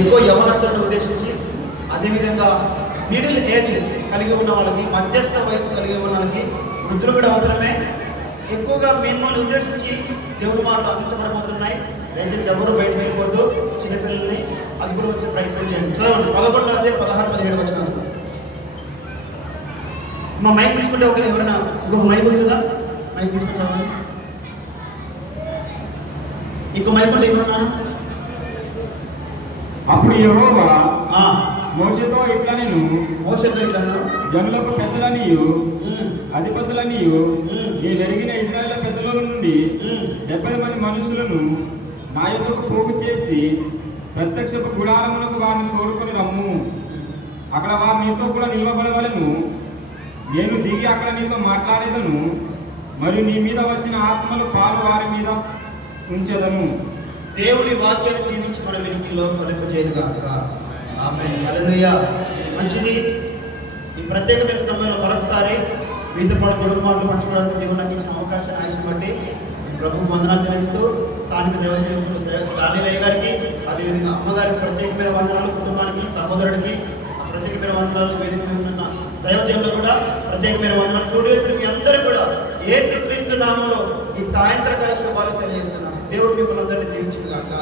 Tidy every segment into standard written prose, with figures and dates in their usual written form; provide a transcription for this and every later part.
ఎక్కువ యవనస్తులను ఉద్దేశించి, అదేవిధంగా మిడిల్ ఏజ్ కలిగి ఉన్న వాళ్ళకి, మధ్యస్థ వయసు కలిగి ఉన్న వాళ్ళకి, వృద్ధులు కూడా అవసరమే. ఎక్కువగా మిమ్మల్ని ఉద్దేశించి దేవుని మాటలు అందించబడబోతున్నాయి. దయచేసి ఎవరు బయటకు వెళ్ళిపోద్దు. చిన్నపిల్లల్ని అదుపులో వచ్చే ప్రయత్నం చేయండి. చదవండి 11 అదే 16, 17 వచనాలు. మా మైక్ తీసుకుంటే ఒకరు ఎవరైనా ఇంకొక మైక్ ఉంది కదా, మైక్ తీసుకుని చదవండి. ఇంకో మైక్ ఉంటే ఏమన్నా. అప్పుడు యెహోవా మోషేతో ఇట్లనెను, జనులకు పెద్దలనియు అధిపతులనియు నీ వెరిగిన ఇశ్రాయేలు పెద్దల నుండి 70 మంది మనుషులను నా యొద్దకు పోగు చేసి ప్రత్యక్షపు గుడారమునకు వారిని తోడుకొని రమ్ము. అక్కడ వారు నీతో కూడా నిలవబడవలెను. నేను దిగి అక్కడ నీతో మాట్లాడేదను, మరియు నీ మీద వచ్చిన ఆత్మలు పాలు వారి మీద ఉంచెదను. దేవుడి వాక్యాన్ని దీవించి మన వెనుకలో ఫలింపజేయనుగాక. ఆమేన్. హల్లెలూయా. మంచిది. ఈ ప్రత్యేకమైన సమయంలో మరొకసారి మీతో పాటు దేవుని మాటలు పంచుకోవడానికి దేవుడు నాకు ఇచ్చిన అవకాశాన్ని ఆశ బట్టి ప్రభువు వందనాలు తెలియజేస్తూ, స్థానిక దేవసేవకులు దానిలయ్య గారికి, అదేవిధంగా అమ్మగారికి ప్రత్యేకమైన వందనాలు, కుటుంబానికి, సహోదరుడికి ప్రత్యేకమైన వందనాలు, వేదిక మీద ఉన్న దైవజనులు కూడా ప్రత్యేకమైన వందనాలు. కూడి వచ్చిన మీ అందరూ కూడా యేసుక్రీస్తు నామములో ఈ సాయంత్రకాల శుభాలు తెలియజేస్తున్నాను. దేవుడు మిమ్మల్ని అందరినీ దీవించుగాక.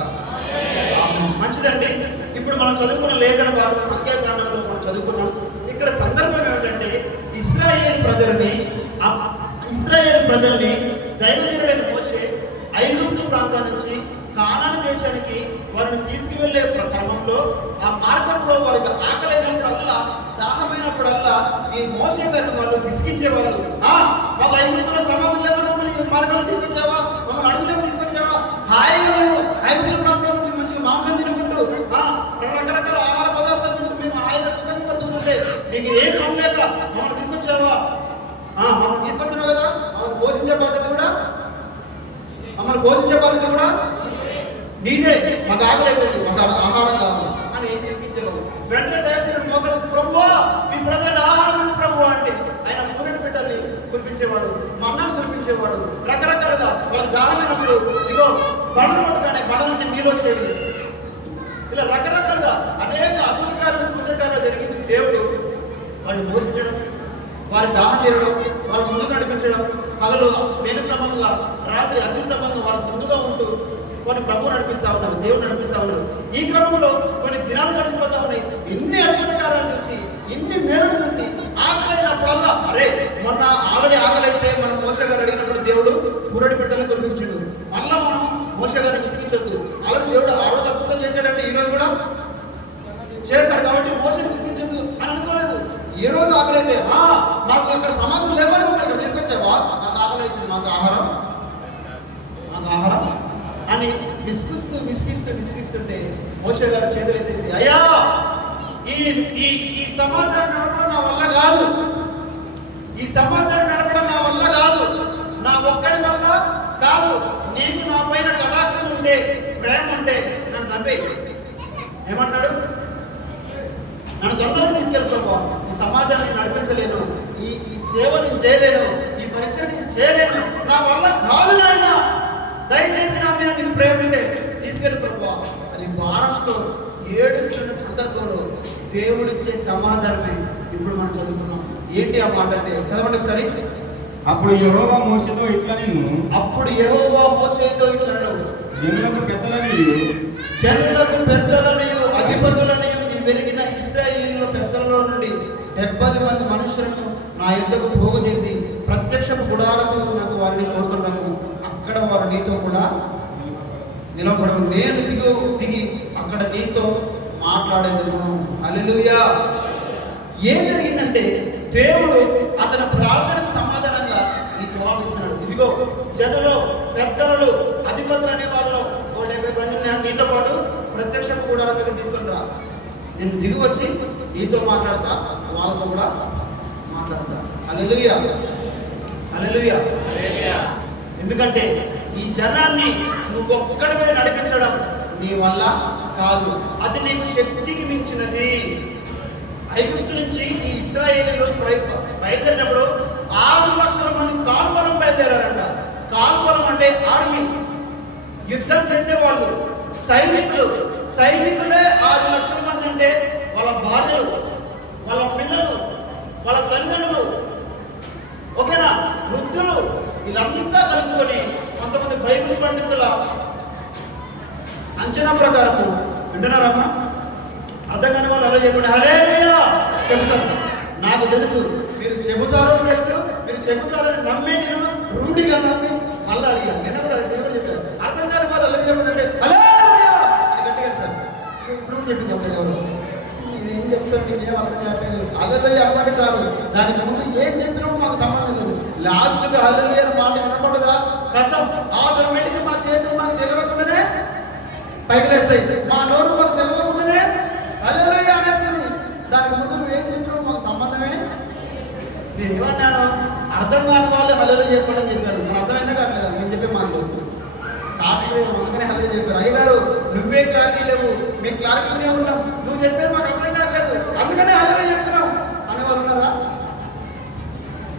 మంచిదండి. ఇప్పుడు మనం చదువుకున్న లేఖన భాగం సంఖ్యాకాండంలో మనం చదువుకున్నాం. ఇక్కడ సందర్భం ఏమిటంటే, ఇశ్రాయేలు ప్రజల్ని దైవజనుడైన మోషే ఐగుప్తు ప్రాంతం నుంచి కానాను దేశానికి వారిని తీసుకువెళ్లే క్రమంలో, ఆ మార్గంలో వారికి ఆకలైనప్పుడల్లా, దాహమైనప్పుడల్లా ఈ మోషే గారిని వాళ్ళు విసిగించేవాళ్ళు. మాకు ఐగుప్తులో సమాధులు లేవా, మమ్మల్ని మార్గంలో తీసుకొచ్చావా, మమ్మల్ని అడుగులోకి తీసుకొచ్చావా, హాయిగా మేము ఐగుప్తు ప్రాంతంలో మేము మంచిగా మాంసం తినుకుంటూ రకరకాల ఆహార పదార్థాలు తింటూ మేము హాయిగా సుఖంగా పడుతుంటే నీకు ఏం పని లేక మమ్మల్ని తీసుకొచ్చావా? మమ్మల్ని తీసుకొచ్చినావు కదా, మమ్మల్ని పోషించే బాధ్యత కూడా నీదే. మాకు ఆకలి అవుతుంది, మాకు ఆహారం కావాలి అని తీసుకొచ్చేవాడు. వెంటనే దయచేసి మోకరించి, ప్రభువా మీ ప్రజలకు ఆహారం ప్రభువా అంటే ఆయన మూరెడు బిడ్డల్ని కురిపించేవాడు, మన్నాను కురిపించేవాడు. రకరకాలుగా వాళ్ళకి దాహమైనప్పుడు ఇదిగో బండలు పట్టుగానే బండ నుంచి నీళ్ళు వచ్చేవి. ఇలా రకరకాలుగా అనేక అద్భుతకారులు, సూచకాలు జరిగించి దేవుడు వాళ్ళు పోషించడం, వారి దాహం తీరడం, వాళ్ళు ముందుకు నడిపించడం, పగలు మేఘస్తంభంగా, రాత్రి అగ్నిస్తంభంగా వాళ్ళు ముందుగా ఉంటూ కొన్ని ప్రభువు నడిపిస్తా ఉన్నారు, దేవుడు నడిపిస్తా ఉన్నారు. ఈ క్రమంలో కొన్ని దినాలు గడిచిపోతా ఉన్నాయి. ఇన్ని అద్భుత కార్యాలు చూసి, ఇన్ని మేలు చూసి ఆకలైనప్పుడల్లా, అరే మొన్న ఆల్రెడీ ఆకలైతే మనం మోషే గారు అడిగినప్పుడు దేవుడు గుర్రెడి బిడ్డలు కురిపించాడు. మళ్ళా మనం మోషే గారిని విసిగించొద్దు. ఆల్రెడీ దేవుడు ఆ రోజు అద్భుతం చేశాడంటే ఈ రోజు కూడా చేశాడు. కాబట్టి మోషని విసిగించొద్దు అని అనుకోలేదు. ఏ రోజు ఆకలైతే మాకు అక్కడ సమాధులు లేవని మమ్మల్ని ఇక్కడ తీసుకొచ్చావా, మాకు ఆకలి అవుతుంది, మాకు ఆహారం అని విసిగిస్తుంటే మోషే గారు చేతులు ఎత్తేసి, అయ్యా ఈ సమాధానం నడపడం నా వల్ల కాదు, ఈ సమాధానం నడపడం నా వల్ల కాదు, నా ఒక్కడి వల్ల కాదు, నీకు నా పైన కటాక్షం ఉంటే, ప్రేమ ఉంటే నన్ను చంపే. ఏమంటాడు? నన్ను తొందరగా తీసుకెళ్ళిపోవా, ఈ సమాజాన్ని నడిపించలేను, ఈ సేవ నేను చేయలేను, ఈ పరీక్ష నేను చేయలేను, నా వల్ల కాదు నాయన, దయచేసి నా మీద నీకు ప్రేమ ఉంటే తీసుకెళ్ళిపోవా అని భారంతో ఏడుస్తున్న సందర్భంలో దేవుడిచ్చే సమాధానమే ఇప్పుడు మనం చదువుకున్నాం. ఏంటి ఆ మాట అంటే, చదవండి ఒకసారి. అప్పుడు యెహోవా మోషేతో ఇట్లనెను, జనులకు పెద్దలనియు అధిపతులనియు నీ వెరిగిన ఇశ్రాయేలు పెద్దలలో నుండి 70 మంది మనుషులను నా యుద్ధకు పోగు చేసి ప్రత్యక్షపు గుడారము నాకు వారిని కోరుతున్నాను. అక్కడ వారు నీతో కూడా నిలబడము. నేను దిగి అక్కడ నీతో మాట్లాడేదను. హల్లెలూయా. ఏం జరిగిందంటే, దేవుడు అతని ప్రార్థనకు సమాధానంగా ఈ జవాబు ఇస్తున్నాడు. ఇదిగో జనులు, పెద్దలు, అధిపతులు అనే వాళ్ళు 70 మందిని నీతో పాటు ప్రత్యక్షపు గుడారం దగ్గర తీసుకొని రా. నేను దిగి వచ్చి నీతో మాట్లాడతా, వాళ్ళతో కూడా మాట్లాడతా. హల్లెలూయా, హల్లెలూయా. ఎందుకంటే ఈ జనాన్ని నువ్వు ఒక్కడమే నడిపించడం నీ వల్ల కాదు, అది నీకు శక్తికి మించినది. ఐగుప్తు నుంచి ఈ ఇశ్రాయేలీయులు బయలుదేరినప్పుడు 6 లక్షల మంది కాల్బలం బయలుదేరారంట. కాల్బలం అంటే ఆర్మీ, యుద్ధం చేసేవాళ్ళు, సైనికులే 6 వీళ్ళంతా కలుపుకొని కొంతమంది బైబిల్ పండితుల అంచనా ప్రకారము, వింటున్నారమ్మా, అర్థం కాని వాళ్ళు అలా చెప్పండి హల్లెలూయా చెబుతారు. నాకు తెలుసు మీరు చెబుతారని తెలుసు, మీరు చెబుతారని నమ్మి నేను రూఢిగా నమ్మి మళ్ళీ అడిగాను. నిన్న కూడా చెప్పారు. అర్థం కాని వాళ్ళు అలా చెప్పండి హల్లెలూయా అని గట్టిగా సార్ ఇప్పుడు చెప్పింది అర్థం ఎవరు ఏం చెప్తారు, నీకు ఏం అర్థం కావట్లేదు. హల్లెలూయా అన్నమాట చాలు, దానికి ముందు ఏం చెప్పినా మాకు సంబంధం లేదు. లాస్ట్కి హల్లెలూయా మాట వినకూడదా కథం ఆటోమేటిక్గా మా చేతులు మాకు తెలియకుండానే పైకి లేస్తాయి, మా నోరు మాకు తెలియకుండానే హల్లెలూయా అనేస్తుంది. దానికి ముందు నువ్వు ఏం చెప్పినా మాకు సంబంధమే. నేను ఏమన్నాను, అర్థం కాని వాళ్ళు హల్లెలూయా చెప్పడం చెప్పారు. మన అర్థమైందా కావట్లేదా నేను చెప్పే మాటలు కావట్లేదు, అందుకనే హల్లెలూయా చెప్పారు. అయ్యగారు నువ్వే క్లారిటీ లేవు, మేము క్లారిటీనే ఉన్నాం, నువ్వు చెప్పేది మాకు అర్థం కావట్లేదు అందుకనే హల్లెలూయా చెప్తున్నాం అనేవాళ్ళు ఉన్నారా?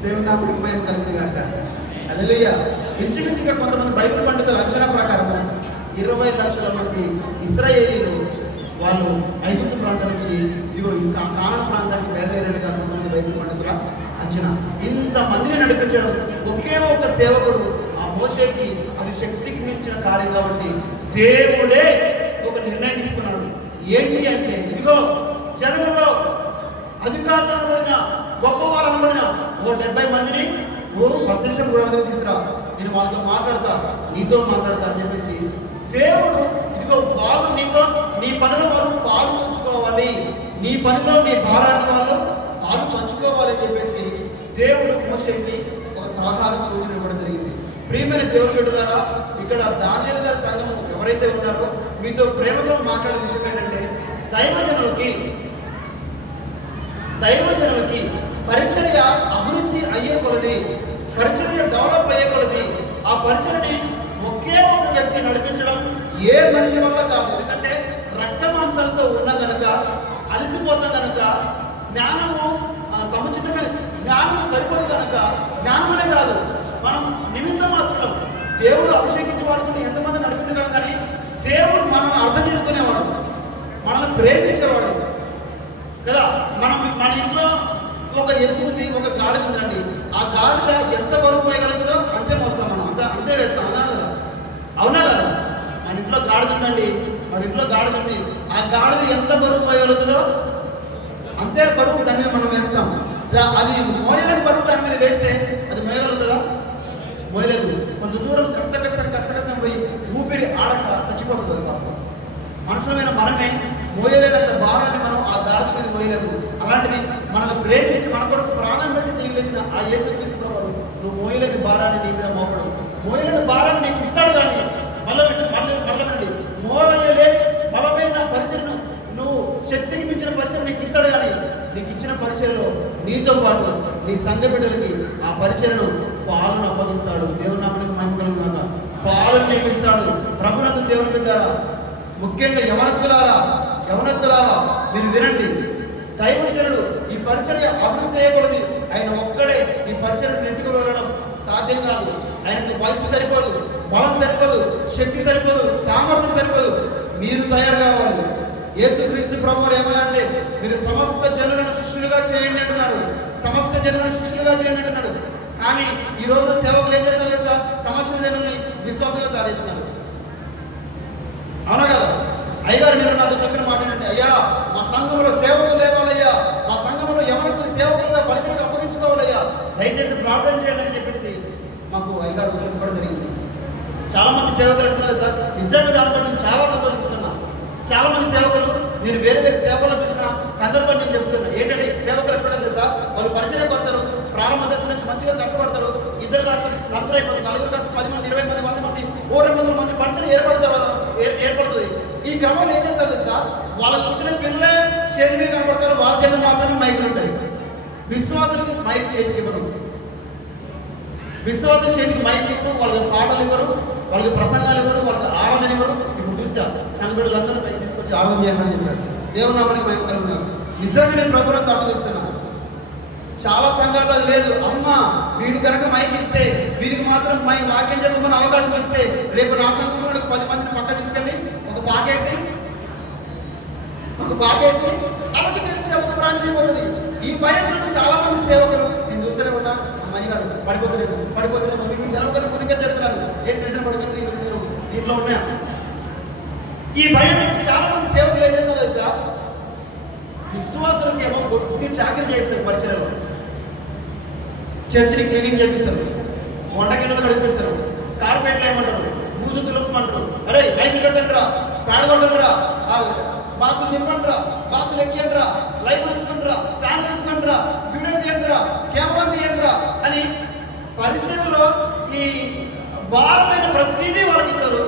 దేవుని నామమునకు మహిమ కలుగును గాక. హల్లెలూయా. ఇంచుమించుగా కొంతమంది బైబిల్ పండితుల అంచనా ప్రకారం 20 లక్షల మంది ఇశ్రాయేలీలు వాళ్ళు ఐగుప్తు ప్రాంతం నుంచి ఇదిగో కానాను ప్రాంతానికి బయలుదేరేట్టుగా కొంతమంది బైబిల్ పండితుల అంచనా. ఇంతమందిని నడిపించడం ఒకే ఒక సేవకుడు ఆ మోషేకి అది శక్తికి మించిన కార్యం కాబట్టి దేవుడే ఒక నిర్ణయం తీసుకున్నాడు. ఏంటి అంటే ఇదిగో జనంలో అధికారులు అనబడిన గొప్పవారు అనబడిన 70 మందిని ప్రత్యక్షం కూడా తీసుకురా, నేను వాళ్ళతో మాట్లాడతా, నీతో మాట్లాడతా అని చెప్పేసి దేవుడు ఇదిగో వాళ్ళు నీతో నీ పనిలో వాళ్ళు పాలు పంచుకోవాలి, నీ పనిలో నీ భారాన్ని వాళ్ళు పాలు పంచుకోవాలి అని చెప్పేసి దేవుడు మోషేకి ఒక సలహా సూచన ఇవ్వడం జరిగింది. ప్రియమైన దేవుని బిడ్డలారా, ఇక్కడ దానియేలు గారి సంఘం ఎవరైతే ఉన్నారో మీతో ప్రేమతో మాట్లాడే విషయం ఏంటంటే దైవజనులకి పరిచర్య అభివృద్ధి అయ్యే కొలది, పరిచర్య డెవలప్ అయ్యే కొలది ఆ పరిచర్ని ఒకే ఒక వ్యక్తి నడిపించడం ఏ మనిషి వల్ల కాదు. ఎందుకంటే రక్త మాంసాలతో ఉన్న కనుక అలసిపోతాం కనుక జ్ఞానము సముచితమైన జ్ఞానము సరిపోదు కనుక జ్ఞానమనే కాదు మనం నిమిత్త మాత్రం దేవుడు అభిషేకించి వాడుకుని ఎంతమంది నడిపించగలం. కానీ దేవుడు మనల్ని అర్థం చేసుకునేవాడు, మనల్ని ప్రేమించేవాడు కదా. మన ఇంట్లో ఒక ఎలుగు ఉంది, ఒక గాడిద ఉందండి. ఆ గాడిద ఎంత బరువు మోయగలుగుతుందో అంతే మోస్తాం మనం, అంతే వేస్తాం. అవునా కదా? అవునా కదా? మన ఇంట్లో గాడిద ఉందండి, మన ఇంట్లో గాడిద ఉంది, ఆ గాడిద ఎంత బరువు మోయగలుగుతుందో అంతే బరువు దాని మీద మనం వేస్తాం. అది మోయలేని బరువు దాని మీద వేస్తే అది మోయగలుగుతుందా? మోయలేదు. కొంత దూరం కష్టం పోయి ఊపిరి ఆడక చచ్చిపోతుంది పాపం. మనుషులమైన మనమే మోయలేనంత భారాన్ని మనం ఆ గాడిద మీద మోయలేము. అలాంటిది మనల్ని ప్రేమించి మన కొరకు ప్రాణం పెట్టి తిరిగి లేచిన ఆ యేసుక్రీస్తు ప్రభువు నువ్వు మోయలేని భారాన్ని నీ మీద మోపడు, మోయలేని భారాన్ని నీకు ఇస్తాడు. కానీ మళ్ళీ మోయలేని బలమైన పరిచయను నువ్వు శక్తికి మించిన పరిచయం నీకు ఇస్తాడు. కానీ నీకు ఇచ్చిన పరిచయలో నీతో పాటు నీ సంఘ బిడ్డలకి ఆ పరిచయను పాలను అప్పగిస్తాడు. దేవుని నామమునకు మహిమ కలుగును గాక. పాలను నియమిస్తాడు. ప్రభువునందు దేవుని బిడ్డలారా, ముఖ్యంగా యవనస్తులారా మీరు వినండి. దైవజనుడు ఈ పరిచర్య అభివృద్ధి అయ్యకూడదు. ఆయన ఒక్కడే ఈ పరిచర్యను నెట్టుకు వెళ్ళడం సాధ్యం కాదు. ఆయనకి వయసు సరిపోదు, బలం సరిపోదు, శక్తి సరిపోదు, సామర్థ్యం సరిపోదు. మీరు తయారు కావాలి. యేసుక్రీస్తు ప్రభువు ఏమన్నారంటే మీరు సమస్త జనులను శిష్యులుగా చేయండి అంటున్నారు. సమస్త జనులను శిష్యులుగా చేయండి అంటున్నాడు. కానీ ఈ రోజు సేవకులు ఏం చేస్తున్నారు తెలుసా? సమస్త జనుల్ని విశ్వాసంగా తయారు చేస్తున్నారు. అవునా కదా? అయ్యగారు నేను నాతో చెప్పిన మాట ఏంటంటే, అయ్యా మా సంఘంలో సేవకులు లేవాలయ్యా, మా సంఘంలో ఎవరిస్తున్న సేవకులుగా పరిచయకు అప్పగించుకోవాలయ్యా, దయచేసి ప్రార్థన చేయండి అని చెప్పేసి మాకు అయ్యగారు చెప్పడం జరిగింది. చాలా మంది సేవకులు ఎట్టున్నారు సార్, నిజంగా దాంట్లో నేను చాలా సంతోషిస్తున్నా. చాలా మంది సేవకులు నేను వేరే సేవల్లో చూసిన సందర్భం నేను చెప్తున్నా. ఏంటంటే సేవకులు ఎట్టుకుంటారు సార్, వాళ్ళు పరిచయకు వస్తారు, ప్రారంభ దశ నుంచి మంచిగా కష్టపడతారు. ఇద్దరు కాస్త నలుగురు అయిపోతుంది, నలుగురు కాస్త 10 మంది, 20 మంది, 100 మంది, 200 మంది పరిచయం ఏర్పడుతుంది. ఈ క్రమంలో ఏం చేస్తారు సార్, వాళ్ళకి పుట్టిన పిల్లలే స్టేజ్ మీద కనపడతారు, వాళ్ళ చేతులు మాత్రమే మైకులు ఉంటాయి. విశ్వాసానికి మైక్ చేతికి ఇవ్వరు, విశ్వాసం చేతికి మైక్ ఇవ్వరు, వాళ్ళకి పాటలు ఇవ్వరు, వాళ్ళకి ప్రసంగాలు ఇవ్వరు, వాళ్ళకి ఆరాధన ఇవ్వరు. ఇప్పుడు చూసా సంఘ బిడ్డలందరూ పైకి తీసుకొచ్చి ఆరాధన చేయాలని చెప్పారు. దేవుని నామానికి మైక్ కలుగుతారు. నిజంగా నేను ప్రభుత్వం అర్థిస్తున్నా. చాలా సంఘాల్లో అది లేదు. అమ్మ వీడు కనుక మైక్ ఇస్తే, వీరికి మాత్రం వాక్యం చెప్పమని అవకాశం ఇస్తే, రేపు నా సంఘంలో 10 మందిని పక్క తీసుకెళ్ళి ఒక పాకేసి అలాంటి చర్చ ఒక బ్రాంచ్ అయిపోతుంది. ఈ భయం చాలా మంది సేవకులు నేను చూస్తూనే ఉన్నా. అమ్మ అయ్యగారు పడిపోతలేము మీకు జరుగుతున్న కునిక చేస్తున్నారు, ఏం టెన్షన్ పడుతుంది దీంట్లో ఉన్నాయా? ఈ భయం చాలా మంది సేవకులు ఏం చేస్తారు తెలుసా? విశ్వాసులకి ఏమో గొడ్డి చాకరీ చేస్తారు, పరిచయలో చర్చిని క్లీనింగ్ చేపిస్తారు, వంటగిన్నెలు గడిపిస్తారు, కార్పెట్లు ఏమంటారు, బూజు దులుపమంటారు, అరే లైట్ కట్టండి రా, ప్యాడ్ కొట్టండి రా, బాక్సులు తిప్పండి రా, బాక్సులు ఎక్కియండి రా, లైట్ తీసుకుంటారు రా, ఫ్యాన్ తీసుకుంటారు రా, వీడియో తీయండి రా, కెమెరా తీయండి రా అని పరిచయలో ఈ భారమైన ప్రతిదీ వాళ్ళకి ఇచ్చారు.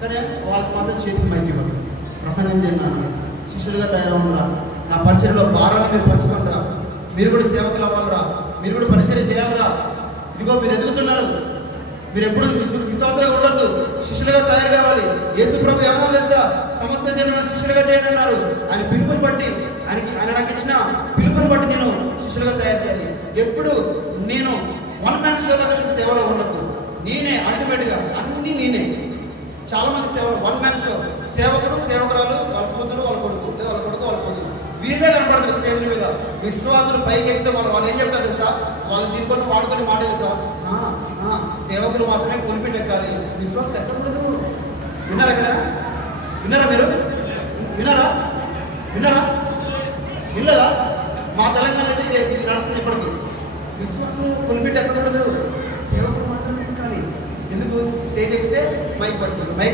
కానీ వాళ్ళకి మాత్రం చేతికి మైకి ఇవ్వరు. ప్రసంగం చేయండి, శిష్యులుగా తయారవునరా, నా పరిచయలో భారాన్ని మీరు పంచుకుంటారా, మీరు కూడా సేవకులు అవ్వాలరా, మీరు కూడా పరిచయం చేయాలరా, ఇదిగో మీరు ఎదుగుతున్నారు, మీరు ఎప్పుడు విశ్వాసంగా ఉండద్దు, శిష్యులుగా తయారు కావాలి. యేసు ప్రభు ఏమన్నా తెలుసా? సమస్త జనులను శిష్యులుగా చేయండి అన్నారు. ఆయన పిలుపుని బట్టి, ఆయన నాకు ఇచ్చిన పిలుపుని బట్టి నేను శిష్యులుగా తయారు చేయాలి. ఎప్పుడు నేను వన్ మ్యాన్ షో దగ్గర సేవలో ఉండద్దు, నేనే అల్టిమేట్గా అన్ని నేనే. చాలా మంది సేవలు వన్ మ్యాన్ షో, సేవకుడు సేవకురాలు, వాళ్ళ కూతురు వాళ్ళ కొడుకు, లేదా వాళ్ళ కొడుకు వాళ్ళ కూతురు, వీళ్ళే కనపడతారు స్టేజ్ మీద. విశ్వాసులు పైకి ఎక్కితే వాళ్ళు ఏం చెప్తారు తెలుసా? వాళ్ళు దీనికోసం వాడుకొని మాట తెలుసా? సేవకులు మాత్రమే కొనిపెట్టి ఎక్కాలి, విశ్వాసులు ఎక్కడ ఉండదు. విన్నారా మీరు? విన్నారా? విన్నదా? మా తెలంగాణ అయితే ఇది నడుస్తుంది ఇప్పటికి. విశ్వాసం కొనిపెట్టి ఎక్కడ ఉండదు, సేవకులు మాత్రమే ఎక్కాలి. ఎందుకు? స్టేజ్ ఎక్కితే మైక్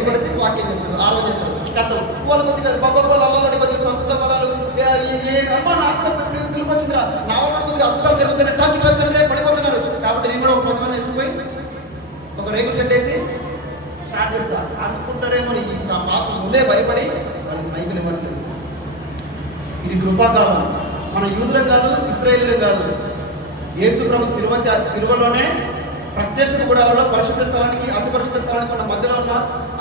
పడితే వాక్యం చెప్తారు, ఆలోచన చేస్తారు, కథం వాళ్ళ కొద్దిగా బొబ్బలు అల్లడి కొద్దిగా స్వస్థ బలాలు అమ్మ నాకు కూడా పిలుపు వచ్చిందిరా, నా వల్ల కొద్దిగా అద్భుతాలు జరుగుతున్నాయి, టచ్ అంటే పడిపోతున్నారు. కాబట్టి నేను కూడా ఒక 10 మంది వేసుకుపోయి ఒక రేకులు చెట్టేసి స్టార్ట్ చేస్తా అనుకుంటారేమో. ఈ మాసం ముందే భయపడి వాళ్ళకి మైకులు ఇవ్వట్లేదు. ఇది కృపాకాలం. మన యూదులకు కాదు, ఇశ్రాయేలులకు కాదు, యేసు ప్రభు సిలువలోనే ప్రత్యక్ష గుడాలలో పరిశుద్ధ స్థలానికి అతి పరిశుద్ధ స్థలానికి మన మధ్యలో ఉన్న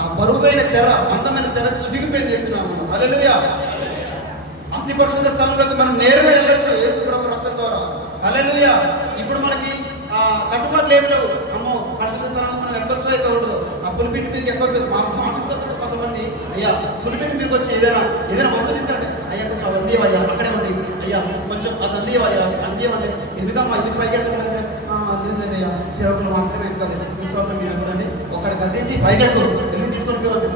ఆ బరువైన తెర, అందమైన తెర చిరిగిపోయి చేస్తున్నాము. హల్లెలూయా! అతి పరిశుద్ధ స్థలంలోకి మనం నేరుగా వెళ్ళొచ్చు యేసు ప్రభు రక్తం ద్వారా. హల్లెలూయా! ఇప్పుడు మనకి కట్టుబాట్లు ఏమి లేవు. అమ్మో పరిశుద్ధ స్థలానికి మనం ఎక్కొచ్చో ఎక్కకూడదు, ఆ పులిపిటి మీదకి ఎక్కొచ్చు. మాటిస్తారు కొంతమంది, అయ్యా పులిపిటి మీదకి వచ్చి ఏదైనా వస్తువు తీసుకుంటే, అయ్యా కొంచెం అది అందేవయ్యా, అక్కడే ఉండి, అయ్యా కొంచెం అది అందేవయ్యా, అందేవండి, ఎందుకమ్మా ఎందుకు పైకి ఎక్కడంటే లేదయ్యా సేవకులు మాత్రమే ఎక్కాలి, విశ్వాసం మీద ఎక్కదండి, ఒక్కడికి అందించి పైకి ఎక్కువ వెళ్ళి తీసుకొని పోవాలి.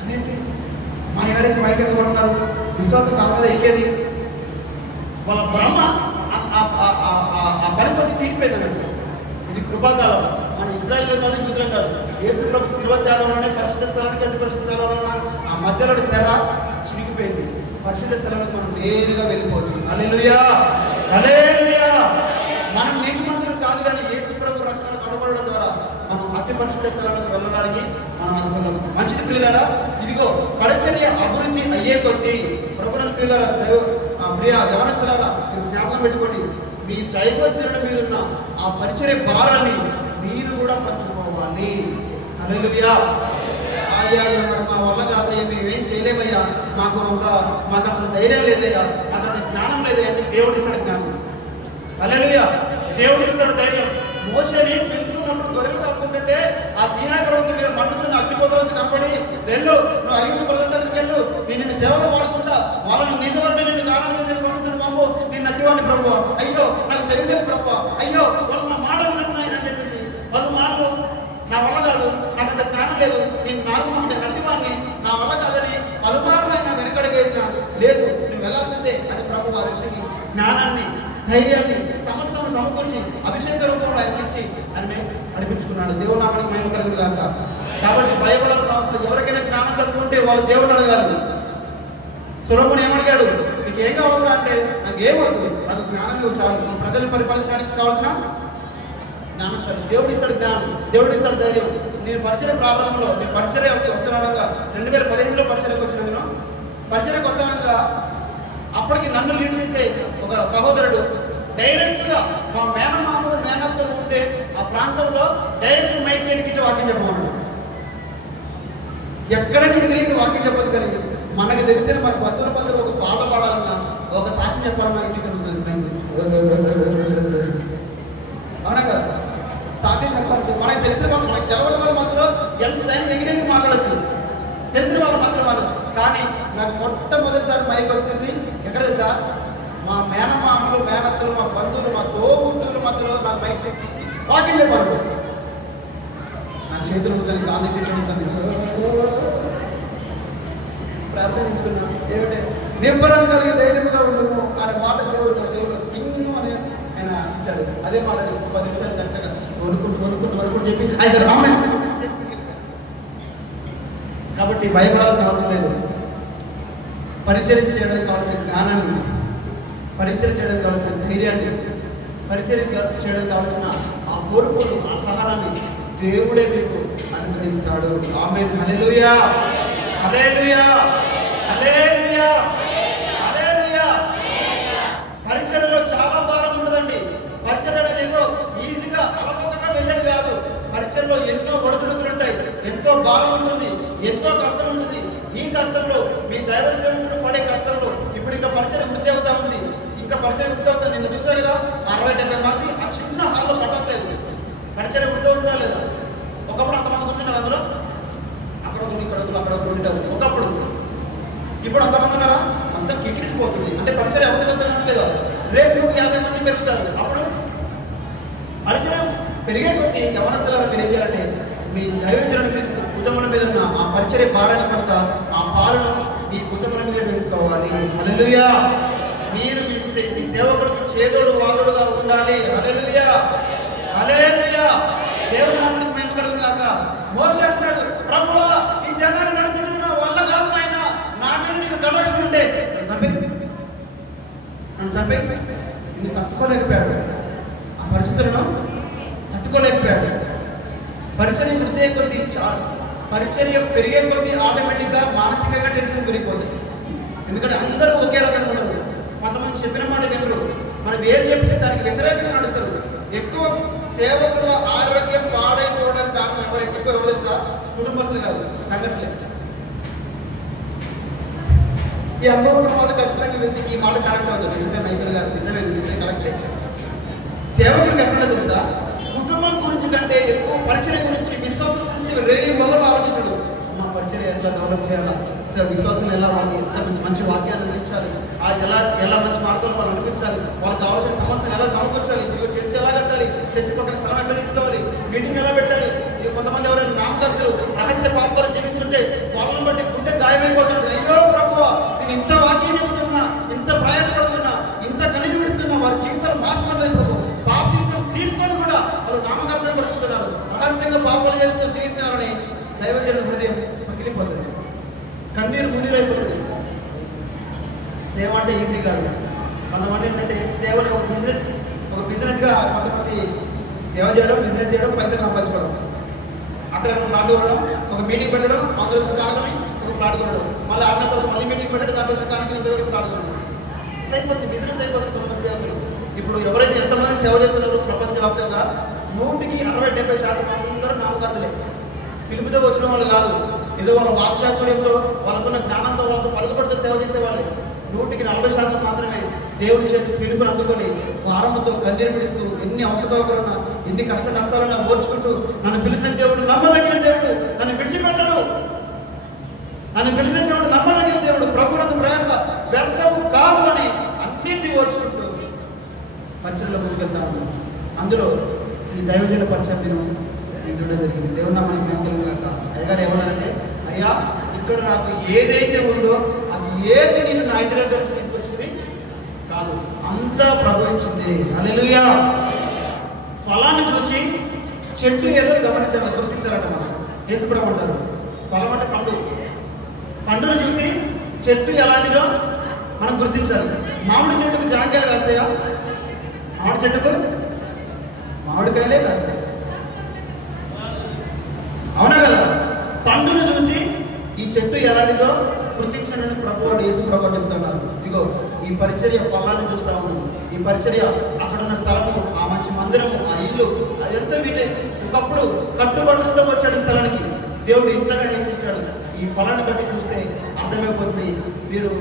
అదేంటి మా గారికి పైకి ఎక్కబడుతున్నారు, విశ్వాసం కాకుండా ఎక్కేది? వాళ్ళ బ్రహ్మ ఆ పనితో తీరిపోయింది అన్నట్టు. ఇది కృపాకాలం. మన ఇశ్రాయేలు కాదు, యూదులం కాదు, యేసు ప్రభు శిలువ త్యాగంలోనే పరిశుద్ధ స్థలానికి అతి పరిశుద్ధ స్థలంలో ఆ మధ్యలో తెర చిరిగిపోయింది. పరిశుద్ధ స్థలానికి మనం నేరుగా వెళ్ళిపోవచ్చు. హల్లెలూయా! హల్లెలూయా! మనం నీటి మంత్రులు కాదు, కానీ యేసు ప్రభు రక్తాన్ని కడగడం ద్వారా మనం అతి పరిశుద్ధ స్థలానికి వెళ్ళడానికి మనం అనుకున్నాం. మంచిది ప్రియులారా, ఇదిగో పరిచర్య అభివృద్ధి అయ్యే కొద్దీ ప్రభుత్వ ప్రియులారా, ప్రియ గమనిస్తున్నారా, జ్ఞాపకం పెట్టుకోండి, మీ దైవజనుడి మీద ఉన్న ఆ పరిచర్య భారాన్ని మీరు కూడా పంచుకోవాలి. హల్లెలూయా! అయ్యా మా వల్ల కాదయ్యా, మేమేం చేయలేమయ్యా, మాకు అంత ధైర్యం లేదయ్యా, మాకు అంత జ్ఞానం లేదయ్యా అంటే దేవుడు ఇస్తాడు జ్ఞానం. హల్లెలూయా! దేవుడు ఇస్తాడు ధైర్యం. మోషేని పిలుచుకున్నప్పుడు గొర్రెలు కాసుకుంటుంటే ఆ సీనాయి పర్వతం మీద మండుతున్న అగ్నిపోతల నుంచి కనపడి, వెళ్ళు నువ్వు ఐగుప్తు ప్రజల దగ్గరికి వెళ్ళు, నేను సేవలో వాడుకుంటా, వాళ్ళని నీతి వరకు నేను కారణం చేసిన పంపిస్తున్న బాబు, నేను నత్తివాడిని ప్రభు, అయ్యో నాకు తెలియలేదు ప్రభు, అయ్యో వాళ్ళు నా మాట వినకున్నాయని అని చెప్పేసి వాళ్ళు మాటలు నా వల్ల కాదు, నాకు అంత జ్ఞానం లేదు, నేను 4 మంది నత్తివాడిని, నా వల్ల కాదని పలుమార్లు ఆయన వెనకడుగు వేసిన, లేదు నువ్వు వెళ్ళాల్సిందే అని ప్రభు ఆ వ్యక్తికి జ్ఞానాన్ని, ధైర్యాన్ని సమస్తము సమకూర్చి అభిషేక రూపంలో ఆయనకి ఇచ్చి ఆయన నడిపించుకున్నాడు. దేవుడు నామానికి మహిమ కలుగును గాక. కాబట్టి బైబిల్ సంస్థ ఎవరికైనా జ్ఞానం తక్కువ ఉంటే వాళ్ళు దేవుడిని అడగాలి. సొలొమోను ఏమడిగాడు? నీకు ఏం కావాలా అంటే, నాకు ఏమవుతుంది, నాకు జ్ఞానం ఇవ్వు చాలు, మన ప్రజల్ని పరిపాలించడానికి కావాల్సిన జ్ఞానం చాలు. దేవుడు ఇస్తాడు జ్ఞానం, దేవుడు ఇస్తాడు ధైర్యం. నేను పరిచయ ప్రారంభంలో, నేను పరిచర్యకి వస్తున్నానుగా 2015లో పరిచర్యకు వచ్చిన, నేను పరిచర్యకు వస్తున్నానుగా అప్పటికి నన్ను లీడ్ చేసే ఒక సహోదరుడు డైరెక్ట్గా మా మేనమామలు మేనత్తలు ఉంటే ఆ ప్రాంతంలో డైరెక్ట్ మైక్ చేతికిచ్చి వాక్యం చెప్పమన్నాడు. ఎక్కడని ఎదిరి వాక్యం చెప్పచ్చు, కానీ మనకు తెలిసిన మన బంధువుల ఒక పాట పాడాలన్నా, ఒక సాక్షి చెప్పాలన్నా ఇంటికి ఉంటుంది. అవునా కదా? సాక్షి చెప్పాలి. మనకు తెలిసిన వాళ్ళు, మనకు తెలవని వాళ్ళ మధ్యలో ఎంతైనా ఎగిరి మాట్లాడచ్చు, తెలిసిన వాళ్ళ మధ్యలో వాళ్ళు. కానీ నాకు మొట్టమొదటిసారి మైక్ వచ్చింది ఎక్కడ తెలుసా? మా మేనమామలు, మేనత్తలు, మా బంధువులు, మా తోబుట్టుల మధ్యలో నాకు బయట చెప్పించి వాకింగ్ చెప్పారు. నా చేతులు దాన్ని గాలి పెట్టడం దాన్ని ప్రార్థన చేసుకున్నా. దేవుడే నిబ్బరం కలిగి ధైర్యంగా ఉండము అనే మాట దేవుడు మా చెవులు కింగ్ అని ఆయన ఇచ్చాడు. అదే మాట 10 నిమిషాలు చక్కగా వణుకుంటూ చెప్పి ఆయన రామాయణ. కాబట్టి భయపడాల్సిన అవసరం లేదు. పరిచయం చేయడానికి కావాల్సిన జ్ఞానాన్ని, పరిచయం చేయడానికి కావాల్సిన ధైర్యాన్ని, పరిచయం చేయడానికి కావాల్సిన ఆ కోరుకోలు, ఆ సహనాన్ని దేవుడే మీకు అనుగ్రహిస్తాడు. ఆమేన్. హల్లెలూయా, హల్లెలూయా, హల్లెలూయా, హల్లెలూయా. పరిచర్యలో చాలా భారం ఉండదండి. పరిచర్య అనేది ఏదో ఈజీగా అలవోకగా వెళ్ళేది కాదు. పరిచర్యలో ఎన్నో ఒడిదుడుకులు ఉంటాయి, ఎంతో భారం ఉంటుంది, ఎంతో కష్టం ఉంటుంది. ఈ కష్టంలో మీ దైవ సేవకుడు పడే కష్టంలో ఇప్పుడు ఇంకా పరిచర్య వృద్ధి అవుతా ఉంది. ఇంకా పరిచర్య వృద్ధి అవుతుంది. నిన్న చూసా కదా 60-70 మంది ఆ చిన్న హాల్లో పట్టట్లేదు. పరిచర్య వృద్ధి అవుతుందా లేదా? ఒకప్పుడు అంతమంది కూర్చున్నారు అందులో, అక్కడ ఇక్కడ అక్కడ ఉంటారు ఒకప్పుడు. ఇప్పుడు అంతమంది ఉన్నారా? అంతా కిక్కిరిసిపోతుంది. అంటే పరిచర్య అవుతుందా లేదా? రేపు 50 మంది పెరుగుతారు. అప్పుడు పరిచయం పెరిగే కొద్దీ యవనస్తులారా మీరు ఏం చేయాలంటే మీ దైవజనుల మీద, భుజముల మీద ఉన్న ఆ పరిచర్య భారాన్ని కొంత ఆ పాలను మీ భుజముల మీద వేసుకోవాలి. హల్లెలూయా. మీరు మీ సేవకుడికి చేదోడు వాదుడుగా ఉండాలి. హల్లెలూయా, హల్లెలూయా. దేవుని నామమునకు మహిమ కలుగును గాక. మోషే అంటున్నాడు, ప్రభువా ఈ జనాన్ని నడిపించడం నా వల్ల కాదు నాయనా, నా మీద నీకు కటాక్షం ఉంటే నన్ను చంపే. ఇన్ని తట్టుకోలేకపోయాడు, ఆ పరిస్థితులను తట్టుకోలేకపోయాడు. పరిచర్య వృద్ధి అయ్యే కొద్దీ, పరిచర్య పెరిగే కొద్దీ ఆటోమేటిక్గా మానసికంగా టెన్షన్ పెరిగిపోతాయి. ఎందుకంటే అందరూ ఒకే రకంగా ఉండరు. కొంతమంది చెప్పిన మాట వినరు. మనం ఏది చెప్తే దానికి వ్యతిరేకంగా నడుస్తారు. ఎక్కువ సేవకుల ఆరోగ్యం పాడైపోవడానికి కారణం ఎక్కువ ఎవరు తెలుసా? కుటుంబస్తులు కాదు, సంఘస్థులే. ఈ అనుభవం వాళ్ళు ఖచ్చితంగా ఈ మాట కరెక్ట్ అవుతుంది. నిజమే మైకల్ గారు, నిజమే కరెక్టే. సేవకుడికి ఎక్కడ తెలుసా? కుటుంబం గురించి కంటే ఎక్కువ పరిచర్య గురించి, విశ్వాసం గురించి రేయి మొదలు ఆలోచించడు. మా పరిచర్య ఎట్లా డెవలప్ చేయాలా, విశ్వాసం ఎలా వాళ్ళకి ఎంత మంచి వాక్యాన్ని అందించాలి, ఎలా మంచి మార్గంలో వాళ్ళు అనిపించాలి, వాళ్ళకి కావాల్సిన సమస్యను ఎలా సమకూర్చాలి, ఇదిగో చర్చ ఎలా కట్టాలి, చర్చ పక్కన స్థలం ఎట్లా తీసుకోవాలి, మీటింగ్ ఎలా పెట్టాలి. కొంతమంది ఎవరైనా నామకర్తలు రహస్య పాపాలు జీవిస్తుంటే వాళ్ళని బట్టి గుండె గాయమైపోతుంది. అయ్యో ప్రభువా, నేను ఇంత వాక్యం చెబుతున్నా, ఇంత ప్రయాసపడుతున్నా, ఇంత కలిగి విడుస్తున్నా, వారి జీవితాలు మార్చుకోలేకపోతాం. బాప్తిసం తీసుకొని కూడా వాళ్ళు నామకర్తలు పడుతుంటున్నారు. రహస్యంగా పాపాలు చేస్తున్నారని దైవజనుల హృదయం పగిలిపోతుంది, కన్నీరు మున్నీరైపోతుంది. సేవ అంటే ఈజీ కాదు. కొంతమంది ఏంటంటే సేవని ఒక బిజినెస్గా కొంతమంది సేవ చేయడం, బిజినెస్ చేయడం, పైసలు సంపాదించుకోవడం. అక్కడ ఫ్లాట్ కొనడం, ఒక మీటింగ్ పెట్టడం, అందులో వచ్చిన కారణమే ఒక ఫ్లాట్ కొనడం, మళ్ళీ ఆడిన తర్వాత మళ్ళీ మీటింగ్ పెట్టడం, దాంట్లో వచ్చిన కారణం ఇంకొక ఫ్లాట్ కొనడం. అయిపోతుంది, బిజినెస్ అయిపోతుంది. కొంతమంది సేవకులు ఇప్పుడు ఎవరైతే ఎంతమంది సేవ చేస్తున్నారో ప్రపంచవ్యాప్తంగా 100-60-70% అందరూ నామకర్తలే. పిలుపుతో వచ్చిన వాళ్ళు కాదు, ఏదో వాళ్ళ వాక్చాతుర్యంతో, వాళ్ళకున్న జ్ఞానంతో, వాళ్ళకు పలుకుబడితో సేవ చేసేవాళ్ళే. 100-40% మాత్రమే దేవుడి చేతి పిలుపుని అందుకొని భారముతో కన్నీరు పిడుస్తూ, ఎన్ని అవకతవకలున్నా, ఎన్ని కష్ట నష్టాలున్నా ఓర్చుకుంటూ, నన్ను పిలిచిన దేవుడు నమ్మదగిన దేవుడు, నన్ను విడిచిపెట్టడు, నన్ను పిలిచిన దేవుడు నమ్మదగిన దేవుడు, ప్రభువునందు ప్రయాస వ్యర్థము కాదు అని అన్నింటినీ ఓర్చుకుంటూ పరిచయంలో ముందుకెళ్తాను. అందులో ఈ దైవజన పరిచయం వింటుండే జరిగింది. దేవుడు నామమునకు మహిమ కలుగును గాక. అయ్యగారు ఏమన్నారంటే, అయ్యా ఇక్కడ నాకు ఏదైతే ఉందో అది ఏది నేను నా ఇంటి దగ్గర నుంచి తీసుకొచ్చింది కాదు, అంతా ప్రభుత్వించింది. హల్లెలూయా. ఫలాన్ని చూసి చెట్టు ఏదో గమనించాలి, గుర్తించాలట. మనం యేసుప్రభు అంటారు, ఫలం అంటే పండు. పండును చూసి చెట్టు ఎలాంటిదో మనం గుర్తించాలి. మామిడి చెట్టుకు జాంకాయలు కాస్తాయా? మామిడి చెట్టుకు మామిడికాయలే కాస్తాయి, అవునా కదా? పండును చూసి ఈ చెట్టు ఎలాంటిదో గుర్తించడానికి ప్రభువాడు యేసు ప్రభు చెప్తున్నారు. ఇదిగో ఈ పరిచర్య ఫలాన్ని చూస్తా ఉన్నాను. ఈ పరిచర్య అక్కడున్న స్థలము, ఆ మంచి మందిరము, ఆ ఇల్లు, అదంతా వీటే. ఒకప్పుడు కట్టుబడులతో వచ్చాడు స్థలానికి, దేవుడు ఇంతగా హెచ్చించాడు. ఈ ఫలాన్ని బట్టి చూస్తే అర్థమైపోతుంది, వీరు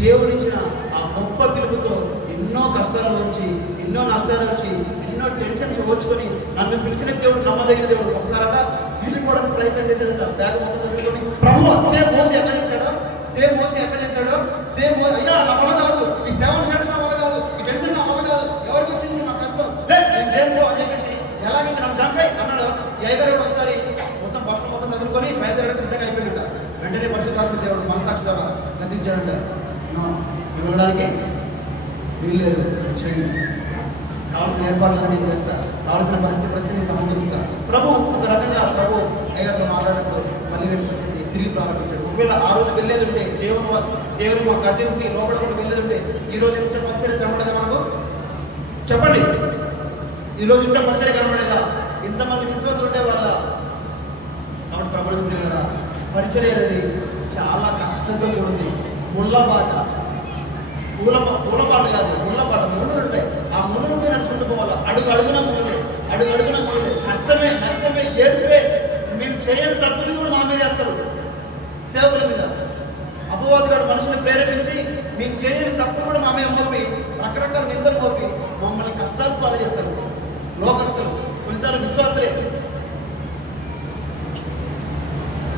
దేవుడిచ్చిన ఆ గొప్ప పిలుపుతో ఎన్నో కష్టాలు వచ్చి, ఎన్నో నష్టాలు వచ్చి, ఎన్నో టెన్షన్స్ ఓర్చుకొని, నన్ను పిలిచిన దేవుడు నమ్మదగిన దేవుడు. ఒకసారట వెళ్ళిపోవడానికి ప్రయత్నం చేశాడట, బ్యాగ్ మొత్తం చదువుకొని. ప్రభు సేమ్ మోసే ఎట్లా చేశాడో, అయ్యా నా వల్ల కాదు, ఈ సేవ చేయడం నా వల్ల కాదు, ఇచ్చాడంట, ఇవ్వడానికి వీళ్ళు చేయదు. కావాల్సిన ఏర్పాట్లు నేను చేస్తా, కావాల్సిన పరిస్థితిని సమకూరుస్తా. ప్రభు ఒక రకంగా ప్రభు అయ్యతో మాట్లాడినప్పుడు మళ్ళీ వెనక్కి వచ్చేసి తిరిగి ప్రారంభించాడు. ఒకవేళ ఆ రోజు వెళ్ళేది ఉంటే దేవుని మా గద్యంకి లోపడకుండా వెళ్ళేది ఉంటే ఈరోజు ఎంత పరిచయం కనబడేదా మనకు? చెప్పండి, ఈరోజు ఇంత పరిచయం కనబడేదా? ఇంతమంది విశ్వాసాలు ఉండే వాళ్ళ. కాబట్టి ప్రభుత్వం కదా, పరిచయం అనేది చాలా కష్టంగా కూడింది. ముళ్ళబాట, పూలబాట కాదు, ముళ్ళబాట. ముళ్ళు ఉంటాయి, ఆ ముళ్ళు మీద నడుచుకుంటూ పోవాలి. అడుగున ముళ్ళే. నష్టమే ఏడుపే. మేము చేయని తప్పుని కూడా మా మీద వేస్తారు, సేవకుల మీద. అపవాదిగాడు మనుషుని ప్రేరేపించి మేము చేయని తప్పులు కూడా మా మీద మోపి, రకరకాల నిందలు మోపి మమ్మల్ని కష్టాలు పాలు చేస్తారు. లోకస్తులు, కొన్నిసార్లు విశ్వాసలే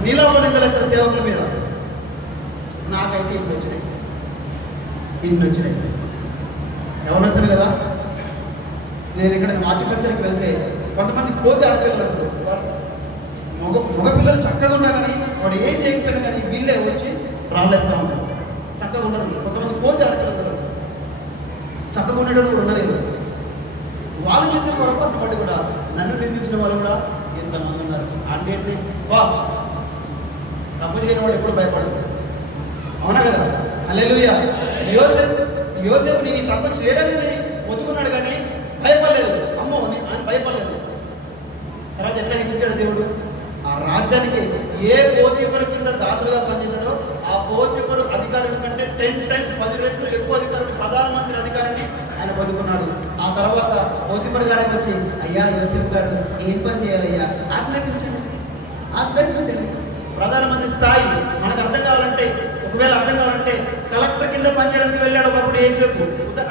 నీలోప నిందలేస్తారు సేవకుల మీద. నాకైతే ఇన్ని వచ్చినాయి. ఎవరు వస్తారు కదా? నేను ఇక్కడ హార్టికల్చర్కి వెళ్తే కొంతమంది కోతి ఆడపిల్లలు మగపిల్లలు చక్కగా ఉన్నా కానీ వాడు ఏం చేయకపోయినా కానీ వీళ్ళే వచ్చి రాళ్ళేస్తూ ఉంటారు. చక్కగా ఉండరు. కొంతమంది కోతి ఆడపిల్లలు ఉంటారు, చక్కగా ఉండేటప్పుడు కూడా ఉండలేదు. వాళ్ళు చేసే పొరపాటు బట్టి కూడా నన్ను నిందించిన వాళ్ళు కూడా ఎంతమంది ఉన్నారు. అంటే తప్పు చేయని వాడు ఎప్పుడు భయపడదు. అవునా కదా? హల్లెలూయా. యోసేపు నీకు తప్పు చేయలేదని మొత్తుకున్నాడు కానీ భయపడలేదు. అమ్మో ఆయన భయపడలేదు. తర్వాత ఎట్లా హెచ్చించాడు దేవుడు? ఆ రాజ్యానికి ఏ పోతిఫరు కింద దాసుడుగా పనిచేశాడో ఆ పోతిఫరు అధికారం కంటే 10 times 10 రెట్లు ఎక్కువ అధికారాన్ని, ప్రధానమంత్రి అధికారాన్ని ఆయన పొందుకున్నాడు. ఆ తర్వాత పోతిఫర్ గారు వచ్చి, అయ్యా యోసేపు గారు ఏం పని చేయాలయ్యా? ఆజ్ఞాపించండి. ప్రధానమంత్రి స్థాయి మనకు అర్థం కావాలంటే, ఒకవేళ అర్థం కావాలంటే కలెక్టర్ కింద పనిచేయడానికి వెళ్ళాడు ఒకప్పుడు యోసేపు.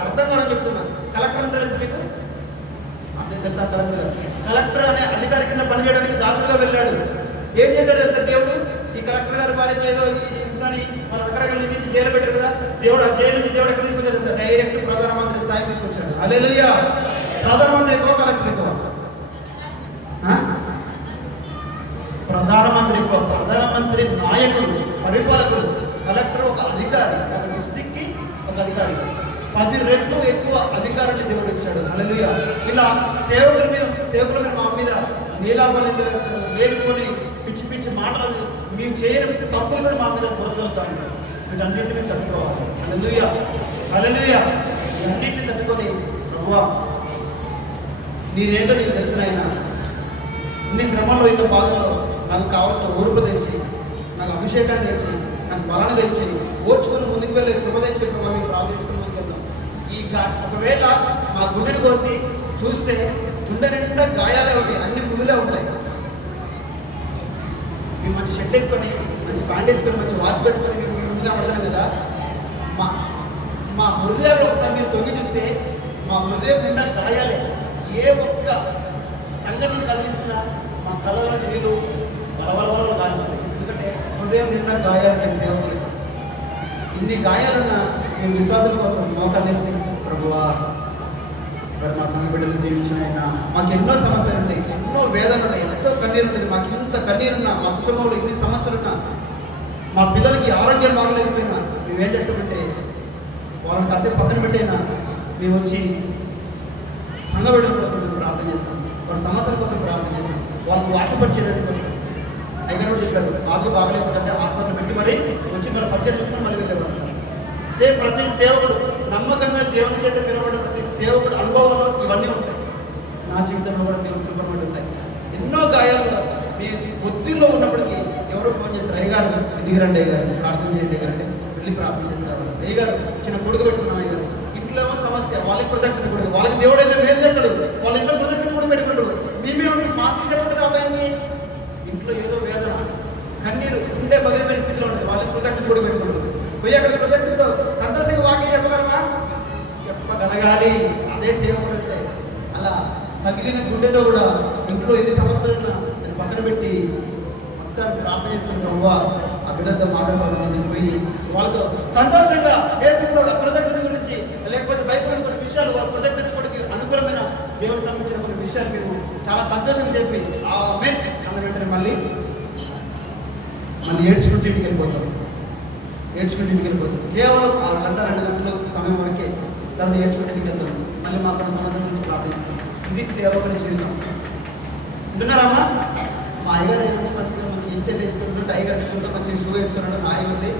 అర్థం కావాలని చెప్తున్నా. కలెక్టర్ అంటే తెలుసు మీకు? అర్థం తెలుసా? కలెక్టర్ అనే అధికారి కింద పనిచేయడానికి దాసుడుగా వెళ్ళాడు. ఏం చేశాడు తెలుసా దేవుడు? ఈ కలెక్టర్ గారి భార్యతో ఏదో ఇంట్లోని వాళ్ళ రకరకాల నిధించి జైలు పెట్టారు కదా, దేవుడు ఆ జైలు నుంచి దేవుడు ఎక్కడ తీసుకొచ్చాడు తెలుసా? డైరెక్ట్ ప్రధానమంత్రి స్థాయి తీసుకొచ్చాడు. హల్లెలూయా. ప్రధానమంత్రి ఎక్కువ, కలెక్టర్ ఎక్కువ? ప్రధానమంత్రి ఎక్కువ. ప్రధానమంత్రి నాయకుడు, పరిపాలకుడు. కలెక్టర్ ఒక అధికారి, ఒక డిస్ట్రిక్ట్కి ఒక అధికారి. 10 రెట్లు ఎక్కువ అధికారాన్ని దేవుడు ఇచ్చాడు. హల్లెలూయా. ఇలా సేవకుల మీద మా మీద నీలాభాలు తెలుస్తారు, లేనిపోని పిచ్చి మాటలు, మేము చేయని తప్పులు కూడా మా మీద బురదలుతాం. వీటన్నింటినీ మేము తట్టుకోవాలి. హల్లెలూయా. ఇవన్నింటినీ తట్టుకొని ప్రభువా నీరేంటో నీకు తెలిసిన ఆయన, ఇన్ని శ్రమల్లో, ఇన్ని బాధల్లో నాకు కావాల్సిన ఓర్పు తెచ్చి, నాకు అభిషేకాన్ని తెచ్చి, నాకు బలాన్ని తెచ్చి, ఓర్చుకొని ముందుకు వెళ్ళే కృప తెచ్చి మేము ప్రార్థించుకుని ముందుకెళ్దాం. ఒకవేళ మా గుండెని కోసి చూస్తే గుండె నిండా గాయాలే ఉంటాయి, అన్ని ముళ్ళే ఉంటాయి. మేము మంచి షర్ట్ వేసుకొని, మంచి ప్యాంట్ వేసుకొని, మంచి వాచ్ పెట్టుకొని మేము ముందుగా పడతాం కదా. మా హృదయాల్లో ఒకసారి మీరు తొంగి చూస్తే మా హృదయం నిండా గాయాలే. ఏ ఒక్క సంఘటన కలిగించిన మా కళ్ళలోంచి నీళ్ళు వలవల గాలిపోతాయి. ఎందుకంటే హృదయం నిండా గాయాలనే సేవకులు. ఇన్ని గాయాలున్న మేము విశ్వాసాల కోసం మోకాలేసి, ప్రభువా మరి మా సంఘ బిడ్డలు దీవించిన అయినా మాకు ఎన్నో సమస్యలు ఉంటాయి, ఎన్నో వేదనలు ఉన్నాయి, ఎంతో కన్నీరు ఉంటుంది. మాకు ఇంత కన్నీరున్నా, మా కుటుంబంలో ఇన్ని సమస్యలున్నా, మా పిల్లలకి ఆరోగ్యం బాగలేకపోయినా మేమేం చేస్తామంటే వాళ్ళని కాసేపు పక్కన పెట్టైనా మేము వచ్చి సంఘ బిడ్డల కోసం ప్రార్థన చేస్తాం, వాళ్ళ సమస్యల కోసం ప్రార్థన చేస్తాం, వాళ్ళకి వాక్యపరిచేయడానికి కోసం. అయ్యగారు చెప్పారు, ఆకు బాగలేకపోతే హాస్పిటల్ పెట్టి మరి వచ్చి మన పరిచయం మళ్ళీ వెళ్ళేవారు. సేమ్ ప్రతి సేవకుడు నమ్మకంగా దేవుని చేత పిలవబడిన ప్రతి సేవకుడు అనుభవంలో ఇవన్నీ ఉంటాయి. నా జీవితంలో కూడా దేవుని కృపబడి ఉంటాయి. ఎన్నో గాయాలు మీ ఒత్తిడిలో ఉన్నప్పటికీ ఎవరో ఫోన్ చేస్తారు, అయ్యగారు ఇంటికి రండి, అయ్యగారు ప్రార్థన చేయండి, అయ్యగారంటే వెళ్ళి ప్రార్థన చేస్తారు. అయ్యగారు చిన్న కొడుకు పెట్టుకున్నాను, అయ్యగారు ఇంట్లో ఏమో సమస్య, వాళ్ళకి కృతజ్ఞత కూడా, వాళ్ళకి దేవుడు అయితే మేలు చేస్తాడు, వాళ్ళ ఇంట్లో కృతజ్ఞత కూడా పెట్టుకుంటారు. మేమే మాసి చెప్పండి ఆ టైంకి ఇంట్లో ఏదో వేదన, కన్నీరు, ఉండే బగిలిపోయిన స్థితిలో ఉంటుంది, వాళ్ళకి కృతజ్ఞత కూడా పెట్టుకుంటారు. పోయి అక్కడ కృతజ్ఞతతో సంతోషంగా వాక్యం చెప్పగలమా? చెప్పగలగాలి. అదే సేవకుడు అంటే అలా తగిలిన గుండెతో కూడా ఇంట్లో ఎన్ని సమస్యలు ఉన్నా నేను పక్కన పెట్టి మొత్తం ప్రార్థన చేసుకుని ప్రభువా ఆ బిడ్డలతో మాట్లాడుకోవాలని పోయి వాళ్ళతో సంతోషంగా వేసుకుంటూ కృతజ్ఞత గురించి, లేకపోతే భయపడిన కొన్ని విషయాలు, వాళ్ళ కృతజ్ఞత కూడా అనుకూలమైన దేవునికి సంబంధించిన కొన్ని విషయాలు మేము చాలా సంతోషంగా చెప్పి ఆమెన్ అన్న వెంటనే మళ్ళీ ఏడ్చుకుంటూ ఇంటికి వెళ్ళిపోతాం. ఏడ్చుకుంటే ఇంటికి వెళ్ళిపోతాం. కేవలం 1 గంట 2 గంటలు సమయం వరకే, తర్వాత ఏడ్చుకుంటే ఇంటికి వెళ్తాం. మళ్ళీ మా కొన్ని సమస్యల గురించి ప్రార్థిస్తాం. ఇది సేవకుని జీవితం. వింటున్నారమ్మా? మా అయ్యగారు ఏమో మంచిగా ఇన్సెంట్ వేసుకుంటూ టై కట్టుకుంటూ మంచిగా షూ వేసుకున్నాడు. మా అయ్య ఉంది.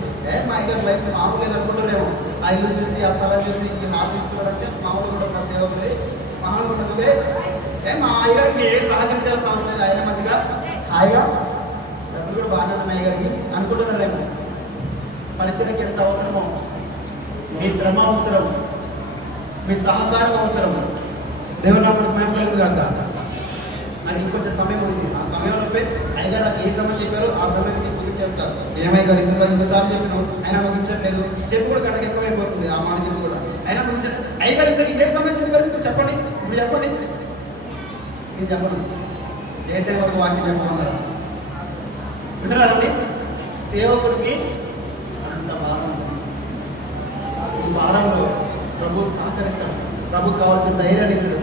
మా అయ్యగారు లైఫ్ మామూలు లేదు అనుకుంటారేమో. ఆ ఇల్లు చూసి, ఆ స్థలం చూసి, ఈ హాల్ తీసుకున్నారంటే మామూలు కూడా నా సేవకుడే మహాన్ ఉండదులే. మా అయ్యగారికి ఏ సహకరించాల్సిన అవసరం లేదు. ఆయన మంచిగా హాయిగా డబ్బులు కూడా బాగానే ఉన్నాయి అయ్యగారికి అనుకుంటున్నారేమో. పరిచయకి ఎంత అవసరమో, మీ శ్రమ అవసరం, మీ సహకారం అవసరం. దేవుని నామమునకు మహిమ కలుగును గాక. నాకు ఇంకొంచెం సమయం ఉంది. ఆ సమయంలోపే అయ్యగారు నాకు ఏ సమయం చెప్పారో ఆ సమయానికి ముగించేస్తారు. ఏమయ్య గారు ఇంకోసార్లు చెప్పినావు అయినా ముగించట్లేదు. చెప్పి కూడా గంటకు ఎక్కువైపోతుంది ఆ మాట చెప్పి కూడా. అయినా ముగించట్లేదు. అయ్యగారు ఇంతకు ఏ సమయం చెప్పారు మీరు చెప్పండి, ఇప్పుడు చెప్పండి. నేను చెప్పను. ఏ టైం వరకు వాక్యం చెప్పమన్నారు. వింటున్నారండి? సేవకుడికి అంత భారం ఉంటుంది. ఈ భారంలో ప్రభు సహకరిస్తాడు. ప్రభుకు కావాల్సిన ధైర్యాన్ని ఇస్తాడు,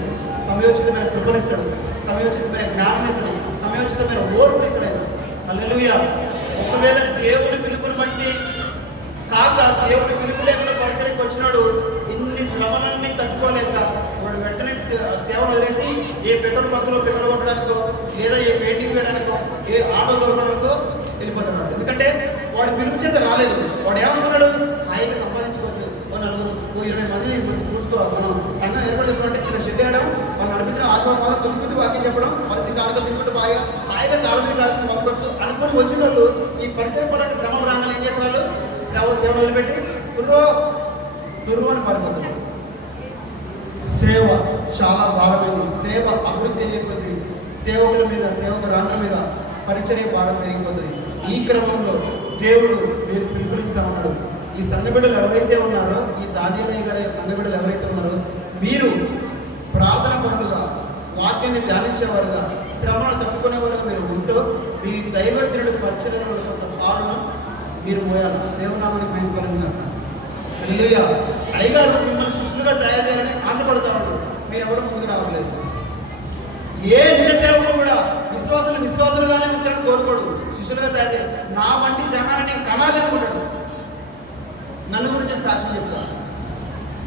సమయోచితమైన కృపనిస్తాడు, సమయోచితమైన జ్ఞానం ఇస్తాడు, సమయోచితమైన ఓర్పు ఇస్తాడు. హల్లెలూయా. ఒకవేళ దేవుడి పిలుపుని బట్టి కాక దేవుడి పిలుపు లేకుండా పరిచయకు వచ్చినాడు, ఇన్ని శ్రమలన్నీ తట్టుకోలేక వాడు వెంటనే సేవలు వదిలేసి ఏ పెట్రోల్ బంకులో పెట్రోల్ కొట్టడానికో, లేదా ఏ పెయింటింగ్ వేయడానికో, ఏ ఆటో దొరకడానికో వెళ్ళిపోతున్నాడు. ఎందుకంటే వాడు పిలుపు చేత రాలేదు. వాడు ఏమనుకున్నాడు? హాయిగా సంపాదించుకోవచ్చు, నలుగురు 20 మందిని చూసుకోవాలి. మనం సంఘం ఏర్పాటు చేసుకోవాలంటే చిన్న షెడ్ వేయడం, వాళ్ళు నడిపించిన ఆత్మ కొద్ది వాక్యం చెప్పడం, మనిషి కాలుగా తింటుంటే బాగా హాయిగా కాలు మీద కాల్చుకుని బతకొచ్చు అనుకుని వచ్చిన వాళ్ళు ఈ పరిసర పడాలని శ్రమం రాగానే ఏం చేస్తున్నారు? సేవ వదిలిపెట్టి తుర్రు అని పడిపోతుంది. సేవ చాలా భారమైంది. సేవ అభివృద్ధి చేయకపోతే సేవకుల మీద, సేవకురాండ్ర మీద పరిచర్య భారం పెరిగిపోతుంది. ఈ క్రమంలో దేవుడు మీరు పిలుపునిస్తామన్నాడు. ఈ సంఘబిడ్డలు ఎవరైతే ఉన్నారో, ఈ దానియలయ్య గారి సంఘబిడ్డలు ఎవరైతే ఉన్నారో, మీరు ప్రార్థన పరులుగా, వాక్యాన్ని ధ్యానించేవారుగా, శ్రమను తట్టుకునేవారుగా మీరు ఉంటూ మీ దైవజనుడి పరిచర్యలో కొంత పాలను మీరు మోయాలి. దేవునామానికి మహిమ కలుగును గాక. హల్లెలూయా. అయ్యగారు మిమ్మల్ని శిష్యులుగా తయారు చేయాలని ఆశపడతాడు. మీరు ఎవరు ముందుకు రావట్లేదు. ఏ నిజ సేవకుడు కూడా విశ్వాసులుగానే ఉంచాలని కోరుకోడు, శిష్యులుగా తయారు చేయాలి. నా వంటి జనాన్ని కనాలి అనుకుంటాడు. నన్ను గురించి సాక్ష్యం చెప్తాను.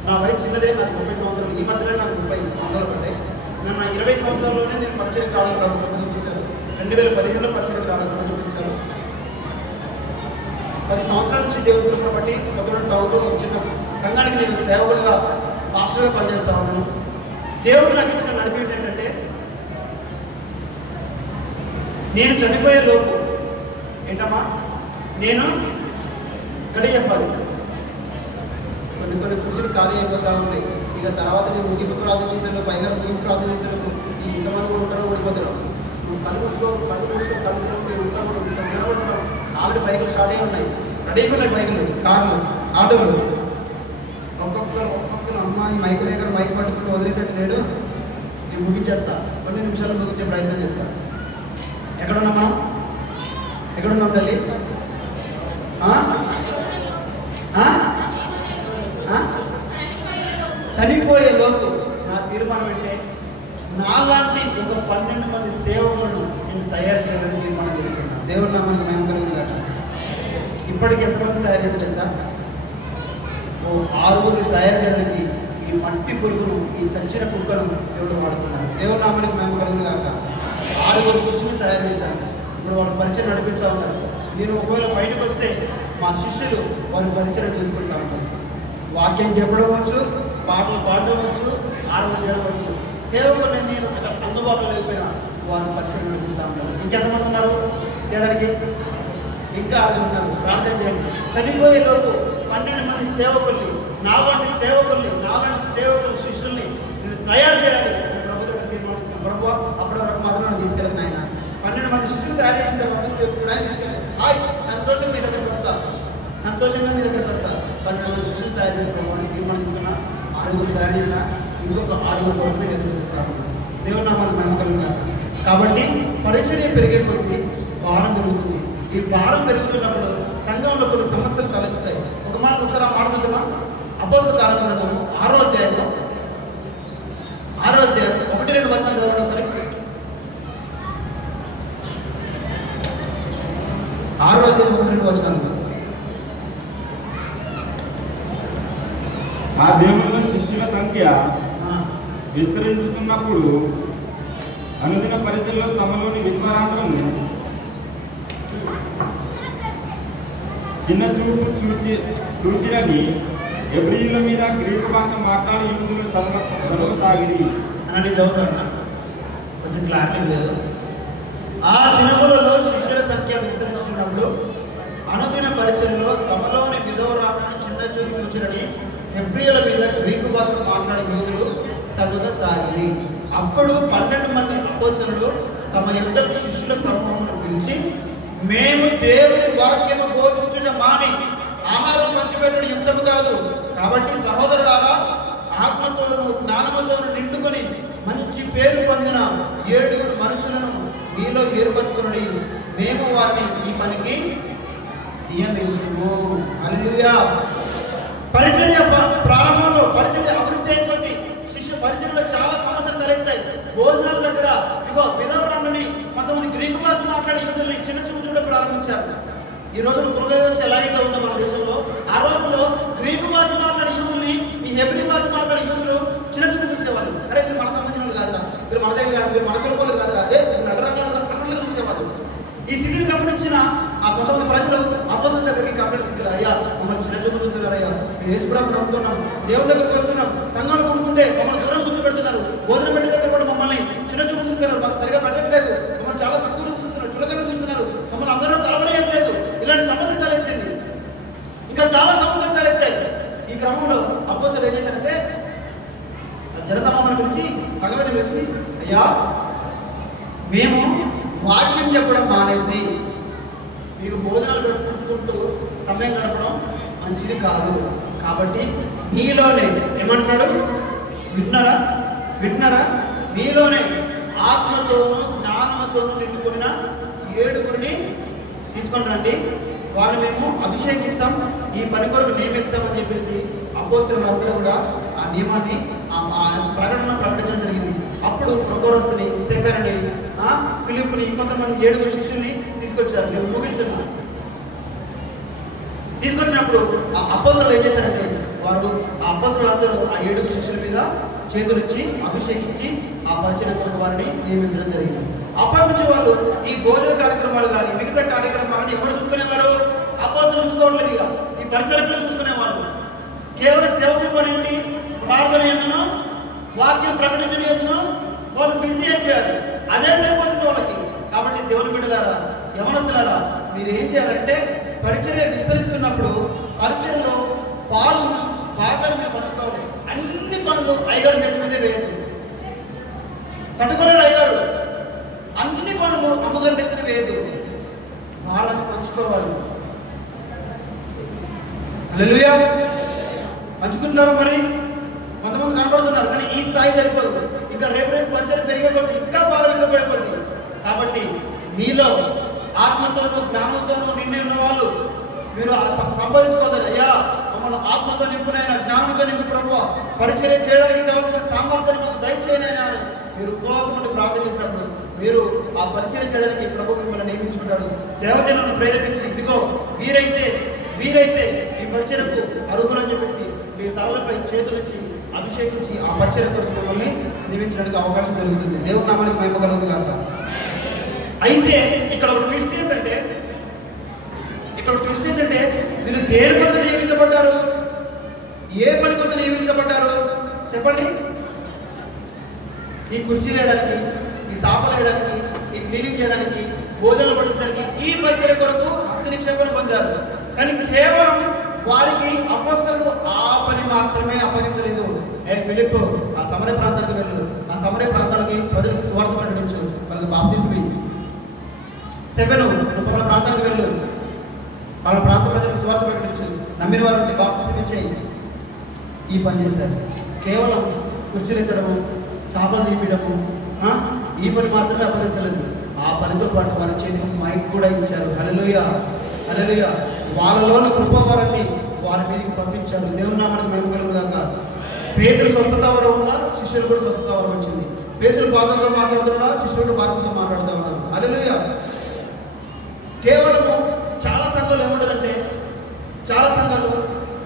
నా వయసు చిన్నదే, నాకు 30 సంవత్సరాలు. ఈ మధ్యలో నాకు 30 సంవత్సరాలు పడ్డాయి. నా 20 సంవత్సరాల్లోనే నేను పరిచయకు రావడం ప్రభుత్వం చూపించాను. 2015లో పరిచయకు రావడం చూపించాను. 10 సంవత్సరాల నుంచి దేవుడి గురించి బట్టి కొత్తగూడెం టౌన్లో ఒక చిన్న సంఘానికి నేను సేవకుడిగా, పాస్టర్గా పనిచేస్తా ఉన్నాను. దేవుడు నాకు ఇచ్చిన నడిపి ఏంటంటే, నేను చనిపోయే లోపు ఏంటమ్మా, నేను గడి చెప్పాలి. కొన్ని కూర్చుని ఖాళీ అయిపోతూ ఉంటాయి. ఇక తర్వాత నేను ముగింపు ప్రార్థన చేశాను, పైగా ముగింపు ప్రార్థన చేశాను. ఇంతమంది కూడా ఉంటారో ఓడిపోతారు. నువ్వు కళ్ళు మూసుకో మీరు ఉంటాం. ఆల్రెడీ బైకులు స్టార్ట్ అయి ఉన్నాయి, రెడీగా ఉన్నాయి. బైకులు, కార్లు, ఆటోలు. ఒక్కొక్కరు అమ్మాయి మైక్ లేక మైక్ పట్టుకుని వదిలిపెట్టలేడు. నేను ముగించేస్తా, కొన్ని నిమిషాలు ముగించే ప్రయత్నం చేస్తా. ఎక్కడున్నాం మనం? ఎక్కడున్నాం తల్లి? చనిపోయే లోపు నా తీర్మానం ఏంటంటే, నాలాంటి ఒక 12 మంది సేవకులను నేను తయారు చేయాలని తీర్మానం చేసుకున్నాను. దేవుడు నామానికి మహిమ కలుగును గాక. ఇప్పటికి ఎంతమంది తయారు చేశారు తెలుసా? 6 తయారు చేయడానికి ఈ మట్టి పురుగును, ఈ చచ్చిన కుక్కను దేవుడు వాడుకున్నాడు. దేవుడు నామానికి మహిమ కలుగును గాక. 6 శిష్యుని తయారు చేశాను. ఇప్పుడు వాళ్ళు పరిచయం నడిపిస్తూ ఉంటారు. నేను ఒకవేళ బయటకు వస్తే మా శిష్యులు వారి పరిచయం చూసుకుంటూ ఉంటారు. వాక్యం చెప్పడం వచ్చు, పాటలు పాడడం వచ్చు, ఆరాధన చేయడం వచ్చు. సేవకులు నేను అక్కడ అందుబాటులో లేకపోయినా వారు పరిచయం నడిపిస్తూ ఉంటారు. ఇంకెంతమంది ఉన్నారు చేయడానికి? ఇంకా 6 ఉన్నారు. ప్రార్థన చేయండి. చనిపోయే లోపు 12 మంది సేవకుల్ని, నా వంటి సేవకులు శిష్యుల్ని నేను తయారు చేయాలి. ప్రభుత్వం తీర్మానించిన ప్రభు అప్పటి వరకు మాత్రం తీసుకెళ్ళిన ఆయన 12 మంది శిష్యులు తయారు చేసిన తర్వాత తీసుకెళ్ళి సంతోషంగా నీ దగ్గరికి వస్తా, 12 మంది శిష్యులు తయారు చేసిన ప్రభావాన్ని తీర్మానం తీసుకున్నా. 6 తయారు చేసిన ఇంకొక 6 కొరకు ఎదురు చూస్తాను. దేవుని నామానికి మహిమ కలుగును గాక. కాబట్టి పరిచర్య పెరిగే కొద్దీ భారం పెరుగుతుంది. ఈ భారం పెరుగుతున్నప్పుడు సంఘంలో కొన్ని సమస్యలు తలెత్తుతాయి. ఒకసారి ఆ మాట చూద్దామా? అపోస్తలుల కార్యక్రమం 6వ అధ్యాయం 1-2 వచనాలు చదవడం. సరే, 6వ అధ్యాయం 1-2 వచనాలు. ఆ దేవునిలో శిష్యుల సంఖ్య విస్తరించుతున్నప్పుడు అనుదిన పరిచయంలో తమలోని విశ్వాసాలను చిన్న చూపు చూచిరని ఎబ్రియుల మీద గ్రీకు భాష మాట్లాడి యూదులు చదవసాగిరి అని చదువుతున్నా. కొంచెం క్లారిటీ లేదు. ఆ దినములలో శిష్యుల సంఖ్య విస్తరించినప్పుడు అనుదిన పరిచయంలో తమలోని విధవరాలను చిన్న చూపు చూచిరని హెబ్రియల మీద గ్రీకు భాష మాట్లాడే యూదులు చదవసాగిరి. అప్పుడు 12 మంది అపోస్తలులు తమ యొద్దకు శిష్యుల సమూహమును పిలిచి, మేము దేవుని వాక్యము బోధించుట మాని ఆహారం పంచిపెట్టడం యుక్తము కాదు. కాబట్టి సహోదరులారా, ఆత్మతోను జ్ఞానముతోను నిండుకొని మంచి పేరు పొందిన 7 మనుషులను మీలో ఏర్పరచుకుని మేము వారిని ఈ పనికి నియమించుము. హల్లెలూయా. పరిచర్య ప్రారంభంలో పరిచర్య అభివృద్ధి అయిపోతుంది. శిష్య పరిచర్యలో చాలా సమస్యలు తలెత్తాయి. భోజనాల దగ్గర ఇగో విధవరాలని కొంతమంది గ్రీకు భాష మాట్లాడే యూదుల్ని చిన్న చూపుతో ప్రారంభించారు. ఈ రోజున కృతజ్ఞత ఎలాగైతే ఉందో మన దేశంలో, ఆ రోజుల్లో గ్రీకు భాష మాట్లాడే యూదుల్ని ఈ హెబ్రీ భాష మాట్లాడే యూదులు చిన్న చూపు చూసేవాళ్ళు. అరే మీరు మనకు సంబంధించిన వాళ్ళు కాదురా, మీరు మన దగ్గర కాదు, మీరు మన తెలుగు కాదురా, నగరంగా చూసేవాళ్ళు. ఈ స్థితిని గమనించిన ఆ కొంతమంది ప్రజలు అపోస్తలుల దగ్గరికి కంప్లైంట్ తీసుకెళ్ళారు. అయ్యా, మమ్మల్ని చిన్న చూపు చూసేవారు, అయ్యా మేము యేసుప్రభువుని నమ్ముతున్నాం, దేవుని దగ్గరికి వస్తున్నాం, సంఘంలో కూడుకుంటే మమ్మల్ని దూరం కూర్చోబెడుతున్నారు, భోజనం పెట్టే దగ్గర కూడా మమ్మల్ని చిన్న చూపు చూస్తున్నారు, మాకు సరిగా పెట్టట్లేదు, మమ్మల్ని చాలా తక్కువ చూపు చూస్తున్నారు, చులకన చూస్తున్నారు, మమ్మల్ని అందరూ కలవనేయట్లేదు. ఇలాంటి సమస్య తలెత్తింది. ఇంకా చాలా సమస్యలు తలెత్తాయి. ఈ క్రమంలో అపోస్తలులు ఏం చేశారంటే జనసమూహాన్ని పిలిచి, సంఘాన్ని పిలిచి, అయ్యా మేము వాక్యం చెప్పడం మానేసి మీకు భోజనాలు పెట్టుకుంటూ సమయం గడపడం మంచిది కాదు. కాబట్టి మీలోనే ఏమంటున్నాడు, వింటున్నారా, మీలోనే ఆత్మతోనూ జ్ఞానముతోనూ నిండుకున్న 7 తీసుకొని రండి, వారిని మేము అభిషేకిస్తాం, ఈ పని కొరకు నియమిస్తామని చెప్పేసి అపోస్తలులు అందరూ కూడా ఆ నియమాన్ని ఆ ప్రకటన ప్రకటించడం జరిగింది. అప్పుడు ప్రొకోరస్ని, స్టెఫెనుని, ఫిలిప్పుని, కొంతమంది 7 శిష్యుల్ని తీసుకొచ్చారు. నేను ముగిస్తున్నాను. తీసుకొచ్చినప్పుడు ఆ అపోస్తలులు ఏం చేశారంటే, వారు ఆ అపోస్తలులు అందరూ ఆ 7 శిష్యుల మీద చేతులిచ్చి అభిషేకించి ఆ పరిచర్య కొరకు వారిని నియమించడం జరిగింది. అప్పటి నుంచి వాళ్ళు ఈ భోజన కార్యక్రమాలు కానీ మిగతా కార్యక్రమాలను ఎవరు చూసుకునేవారు? అపోస్తలులు చూసుకోవట్లేదు. ఇక ఈ పరిచర్యలు చూసుకునేవాళ్ళు. కేవలం సేవకుల పని ఏంటి? ప్రార్థన ఎందునో వాక్యం ప్రకటించడం ఎందునో వాళ్ళు బిజీ అయిపోయారు. అదే సరిపోతుంది వాళ్ళకి. కాబట్టి దేవుని బిడ్డలారా, యవనస్తులారా, మీరు ఏం చేయాలంటే పరిచర్య విస్తరిస్తున్నప్పుడు పరిచర్యలో భాగాలు మీరు పంచుకోవాలి. అన్ని పనులు అయ్యగారు నెత్తి మీదే వేయద్దు. తట్టుకోలేడు అయ్యగారు. అన్ని పనులు అమ్మగారి నెత్తిన వేయద్దు. భారాన్ని పంచుకోవాలి. హల్లెలూయా. పంచుకుంటున్నారు. మరి కొంతమంది కనబడుతున్నారు, కానీ ఈ స్థాయి సరిపోదు. ఇంకా రేపు పరిచయం పెరిగే కొద్ది ఇంకా బాగా ఎక్కువైపోతుంది. కాబట్టి మీలో ఆత్మతోనూ జ్ఞానంతోనూ నిండి ఉన్న వాళ్ళు మీరు సంపాదించుకోవాలి. అయ్యా మమ్మల్ని ఆత్మతో నింపునైనా, జ్ఞానంతో నింపు ప్రభువా, పరిచర్య చేయడానికి కావాల్సిన సామర్థ్యం మాకు దయచేయనైనా మీరు ఉపవాసం ఉండి ప్రార్థన చేసినప్పుడు మీరు ఆ పరిచర్య చేయడానికి ప్రభు మిమ్మల్ని నియమించుకుంటాడు. దేవజనులను ప్రేరేపించి, ఇదిగో వీరైతే ఈ పరిచర్యకు అర్హులని చెప్పేసి మీ తలలపై చేతులిచ్చి అభిషేకించి ఆ పరిచర్య కొరకు మిమ్మల్ని నియమించడానికి అవకాశం దొరుకుతుంది. దేవుని నామానికి మహిమ కలుగుతుంది కాక. అయితే ఇక్కడ ఒక ట్విస్ట్ ఏంటంటే వీళ్ళు దేని కోసం నియమించబడ్డారు? ఏ పని కోసం నియమించబడ్డారు చెప్పండి? ఈ కుర్చీలు వేయడానికి, ఈ సాపలు వేయడానికి, ఈ క్లీనింగ్ చేయడానికి, భోజనాలు పట్టించడానికి, ఈ పరిచర్య కొరకు హస్త నిక్షేపణ పొందారు. కానీ కేవలం వారికి అపోస్తలులు ఆ పని మాత్రమే అప్పగించలేదు. ఫిలిప్, ఆ సమరయ ప్రాంతానికి వెళ్ళు, ఆ సమరయ ప్రాంతాలకి ప్రజలకు సువార్త ప్రకటించు, వాళ్ళకి బాప్తిస్మం ఇవ్వు. స్టెఫెను, వాళ్ళ ప్రాంతానికి వెళ్ళు, వాళ్ళ ప్రాంత ప్రజలకు సువార్త ప్రకటించు, నమ్మిన వారికి బాప్తిస్మం ఇచ్చేయి. ఈ పని చేశారు. కేవలం కుర్చీలు ఎత్తడము, చేపలు తీపియడము, ఈ పని మాత్రమే అప్పగించలేదు. ఆ పనితో పాటు వారి చేతికి మైక్ కూడా ఇచ్చారు. హల్లెలూయా, హల్లెలూయా. వాళ్ళలోని కృపవరాన్ని వారి మీదకి పంపించారు. దేవుని నామానికి మహిమ కలుగును గాక. పేతురు స్వస్థత వరం ఉందా? శిష్యులు కూడా స్వస్థత వరం వచ్చింది. పేతురు భాగంగా మాట్లాడుతున్నా, శిష్యుడు భాషతో మాట్లాడుతూ ఉన్నారు. హల్లెలూయా. కేవలము చాలా సంఘాలు ఏముండదంటే, చాలా సంఘాలు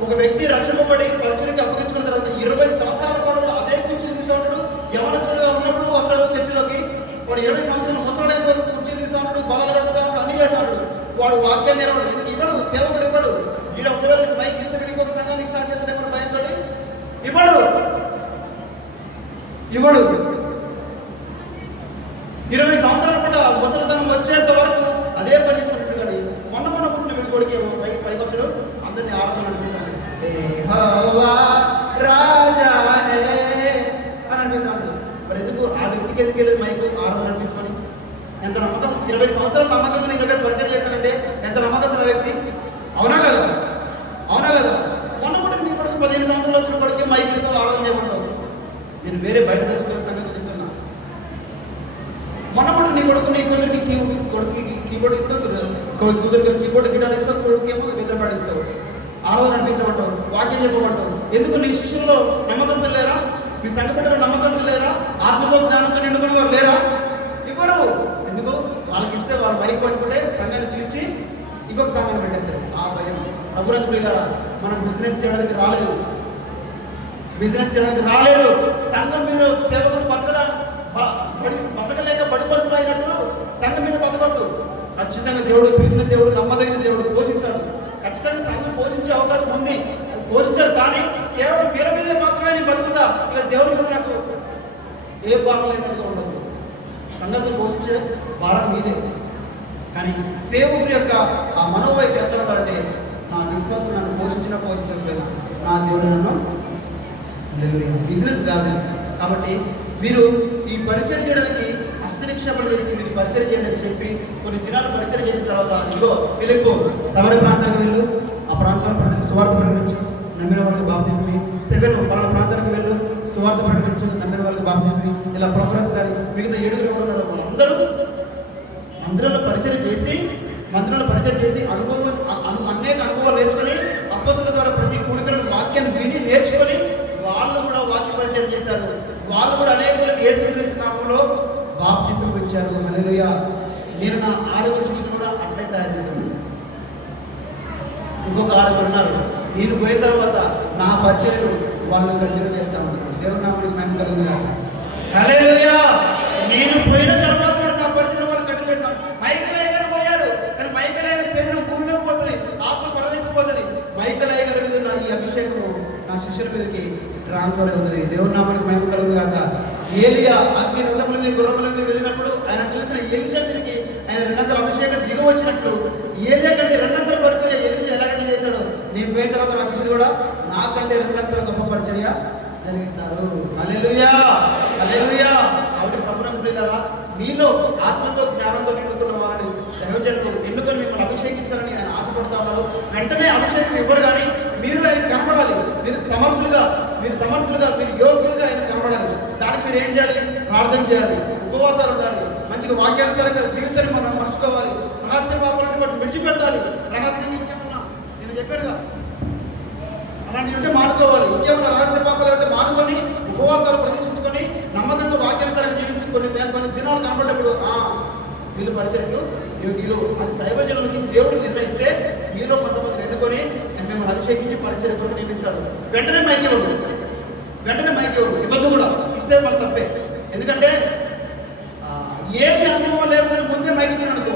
ఒక వ్యక్తి రక్షింపబడి పరిచయకి అప్పగించుకున్న తర్వాత 20 సంవత్సరాల పాటు అదే కుర్చీలు తీసుకుంటాడు. యవనస్తుడుగా ఉన్నప్పుడు వస్తాడు చర్చిలోకి. వాడు 20 సంవత్సరాలు ముసలాడైన వరకు కుర్చీలు తీసుకుంటాడు, బలాలు కడుగుతాడు, అన్ని చేస్తాడు. వాడు వాక్యాన్ని నిలవడు. ఎందుకు ఇవ్వడు? సేవకుడు ఇవ్వడు. వీడు ఒకవేళ మైక్ ఇస్తే వీడికి ఒక సంఘానికి స్టార్ట్ చేస్తాడు భయంతో ఇవ్వడు. 20 సంవత్సరాల పాటు ముసలితనం వచ్చేంత వరకు అదే పని చేసుకుంటాడు. కానీ మొన్న పుట్టిన వీడి కొడుకు ఏమో పైకి వస్తాడు, అందరినీ ఆరాధన అనిపిస్తాడు, రాజా అని అనిపిస్తాడు. మరి ఎందుకు ఆ వ్యక్తికి ఎందుకు వెళ్ళి మైకు ఆరాధన అనిపించుకొని? ఎంత నమ్మకం! 20 సంవత్సరాలు నమ్మకంగా నీ దగ్గర పరిచయం చేశానంటే ఎంత నమ్మకం ఆ వ్యక్తి? అవునా కదా? అవునా కదా? మొన్న కూడా నీ కొడుకు 15 సంవత్సరాలు వచ్చిన కొడుకు మైక్ ఇస్తావు, ఆరాధన చేయమంటావు. నేను వేరే బయట జరుగుతున్న సంగతి చెప్తున్నా. మొన్న కూడా నీ కొడుకు నీ కూతురికి కీబోర్డ్ ఇస్తావు, కూతురికి కీబోర్డ్ గిటార్ ఇస్తావు, కొడుకేమో నిద్ర పాటిస్తావు, ఆరాధన నడిపించమంటావు, వాక్యం చెప్పమంటావు. ఎందుకు నీ శిష్యుల్లో నమ్మకస్తులు లేరా? మీ సంఘ బిడ్డలు నమ్మకస్తులు లేరా? ఆత్మతో జ్ఞానంతో నిండుకుని వారు లేరా? ఇవ్వరు. ఎందుకు? వాళ్ళకి ఇస్తే వాళ్ళు మైక్ పట్టుకుంటే సంఘాన్ని చీల్చి ఇంకొక సంఘాన్ని పెట్టేస్తారు. ఆ భయం. ప్రభుత్వం పిల్లరా, మనం బిజినెస్ చేయడానికి రాలేదు. సంఘం మీద సేవకుడు బతకలేక బడిపంతులు అయినట్టు సంఘం మీద బతకద్దు. ఖచ్చితంగా దేవుడు పిలిచిన దేవుడు, నమ్మదగిన దేవుడు పోషిస్తాడు. ఖచ్చితంగా సంఘం పోషించే అవకాశం ఉంది, పోషించాడు. కానీ కేవలం పేరు మీదే మాత్రమే నేను బతుకుతా, ఇక దేవుడి మీద నాకు ఏ భారం లేనట్టుగా ఉండదు. సంఘం పోషించే భారం మీదే. కానీ సేవకుడి యొక్క ఆ మనోవైపు ఎట్లా ఉండాలంటే, నా విశ్వాసం నన్ను పోషించకపోలేదు, నా దేవుడు నన్ను బిజినెస్ కాదు. కాబట్టి వీరు ఈ పరిచయం చేయడానికి అస్సనిక్షేపణ చేసి మీరు పరిచయం చేయడానికి చెప్పి కొన్ని దినాలు పరిచయం చేసిన తర్వాత ఇదిగో ఫిలిప్పు సమర ప్రాంతానికి వెళ్ళు, ఆ ప్రాంతంలో ప్రజలకు సువార్త ప్రకటించు, నమ్మిన వాళ్ళకి బాప్తిస్మి. స్టెఫెన్ పలానా ప్రాంతానికి వెళ్ళు, సువార్త ప్రకటించు, నమ్మిన వాళ్ళకి బాప్తిస్మి. ఇలా ప్రోగ్రెస్ గారి మిగతా 7 ఉన్నారు. అందరూ పరిచయం చేసి మందిరంలో పరిచయం చేసి అనేక అనుభవాలు నేర్చుకొని అప్పొస్తలుల ద్వారా ప్రతి కూడికలను వాక్యాన్ని విని నేర్చుకొని వాళ్ళు కూడా వాక్య పరిచయం చేశారు. వాళ్ళు కూడా అనేకులకు యేసుక్రీస్తు నామములో బాప్తిసం ఇచ్చారు. హల్లెలూయా. నేను నా 6 శిష్యులు కూడా అట్లే తయారు చేశాను. ఇంకొక 6 ఉన్నారు. నేను పోయిన తర్వాత నా పరిచయం వాళ్ళని కంటిన్యూ చేస్తాను. దేవుని నామానికి మహిమ కలుగును. హల్లెలూయా. నేను పోయిన తర్వాత కూడా నా పరిచయం వాళ్ళు కంటిన్యూ చేస్తాను. మైకేల్ అయ్య గారు పోయారు, కానీ మైకేల్ అయ్య గారి శరీరం భూమిలోకి పోతుంది, ఆత్మ పరదేశం పోతుంది. మైకేల్ అయ్య గారి మీద ఉన్న ఈ అభిషేకము నా శిష్యుల మీదకి ట్రాన్స్ఫర్ అవుతుంది. దేవుని నామానికి మహిమ కలుగును గాక. ఏలియా అగ్ని రథముల మీద గుర్రముల మీద వెళ్ళినప్పుడు ఆయన చూసిన ఎలీషా మీదకి ఆయన 200 అభిషేకం దిగ వచ్చినట్లు ఏలియా కంటే 200 పరిచర్య ఎలీషా ఎలాగైతే చేశాడు, నేను పోయిన తర్వాత నా శిష్యులు కూడా నాకంటే 200 గొప్ప పరిచర్య జరిగిస్తారు. హల్లెలూయా, హల్లెలూయా. కాబట్టి ప్రభువుకు ప్రియులారా, మీలో ఆత్మతో జ్ఞానంతో నిండుకున్న వారిని దైవజనులు ఎన్నుకొని మిమ్మల్ని అభిషేకించాలని ఆయన ఆశపడతా ఉన్నారు. వెంటనే అభిషేకం ఇవ్వరు, కానీ మీరు ఆయన కనపడాలి. మీరు సమర్థులుగా, మీరు యోగ్యులుగా ఆయన కనపడాలి. దానికి మీరు ఏం చేయాలి? ప్రార్థన చేయాలి, ఉపవాసాలు ఉండాలి, మంచిగా వాక్యానుసారంగా జీవితాన్ని మనం మర్చుకోవాలి. రహస్య పాపాలను బట్టి విడిచిపెట్టాలి. రహస్యంగా ఇంకేమన్నా నేను చెప్పానుగా అలాంటివి ఉంటే మానుకోవాలి. ఇంకేమన్నా రహస్య పాపాలు అంటే మానుకొని ఉపవాసాలు ప్రదర్శించుకొని నమ్మకంగా వాక్యానుసారంగా జీవిస్తూ కొన్ని దినాలు కనబడ్డప్పుడు వీళ్ళు పరిచయకు యోగ్యులు అది దైవజనులకి దేవుడు నిర్ణయిస్తే మీలో కొంతమంది ఎన్నుకొని మిమ్మల్ని అభిషేకించి పరిచర్యతో నియమిస్తాడు. వెంటనే మైక్ ఇవ్వరు, ఇవ్వద్దు కూడా. ఇస్తే వాళ్ళు తప్పే. ఎందుకంటే ఏమి అనుభవం లేకపోతే ముందే మైక్ ఇచ్చిననుకో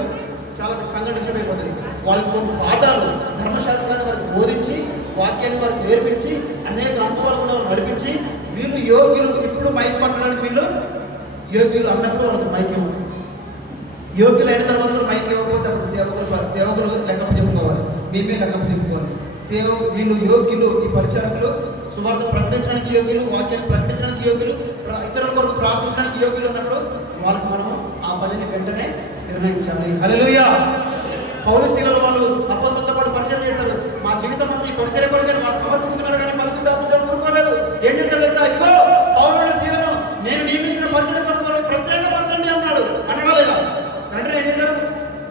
చాలా సంఘం డిస్టర్బ్ అయిపోతుంది. వాళ్ళకి కొన్ని పాఠాలు ధర్మశాస్త్రాన్ని వారికి బోధించి వాక్యాన్ని వారికి నేర్పించి అనేక అనుభవాలు కూడా నడిపించి వీళ్ళు యోగ్యులు, ఇప్పుడు మైక్ పట్టడానికి వీళ్ళు యోగ్యులు అన్నప్పుడు వాళ్ళకి మైక్ ఇవ్వదు. యోగ్యులు అయిన తర్వాత కూడా మైక్ ఇవ్వకపోతే అప్పుడు సేవకులు లెక్కపు చెప్పుకోవాలి, మేమే లెక్కపు చెప్పుకోవాలి. వీళ్ళు యోగ్యులు, ఈ పరిచారకులు సువార్త ప్రకటించడానికి యోగ్యులు, వాక్యాన్ని ప్రకటించడానికి యోగ్యులు, ఇతరుల కొరకు ప్రార్థించడానికి యోగ్యులు ఉన్నప్పుడు వాళ్ళకి మనము ఆ పనిని వెంటనే నిర్ణయించాలి. హల్లెలూయా. పౌలు శీలలు వాళ్ళు అపోస్తలులతో పాటు పరిచయం చేశారు. మా జీవితం అంతా ఈ పరిచర్య కొరకే వాళ్ళు సమర్పించుకున్నారు, కానీ పరిశుద్ధాత్మ దేవుడు ఊరుకోలేదు. ఏం చేశారు తెలుసా? ఇదిగో పౌలు శీలను నేను నియమించిన పరిచర్య కొరకు ప్రత్యేకపరచండి అన్నాడా లేదా? వెంటనే ఏం చేశారు?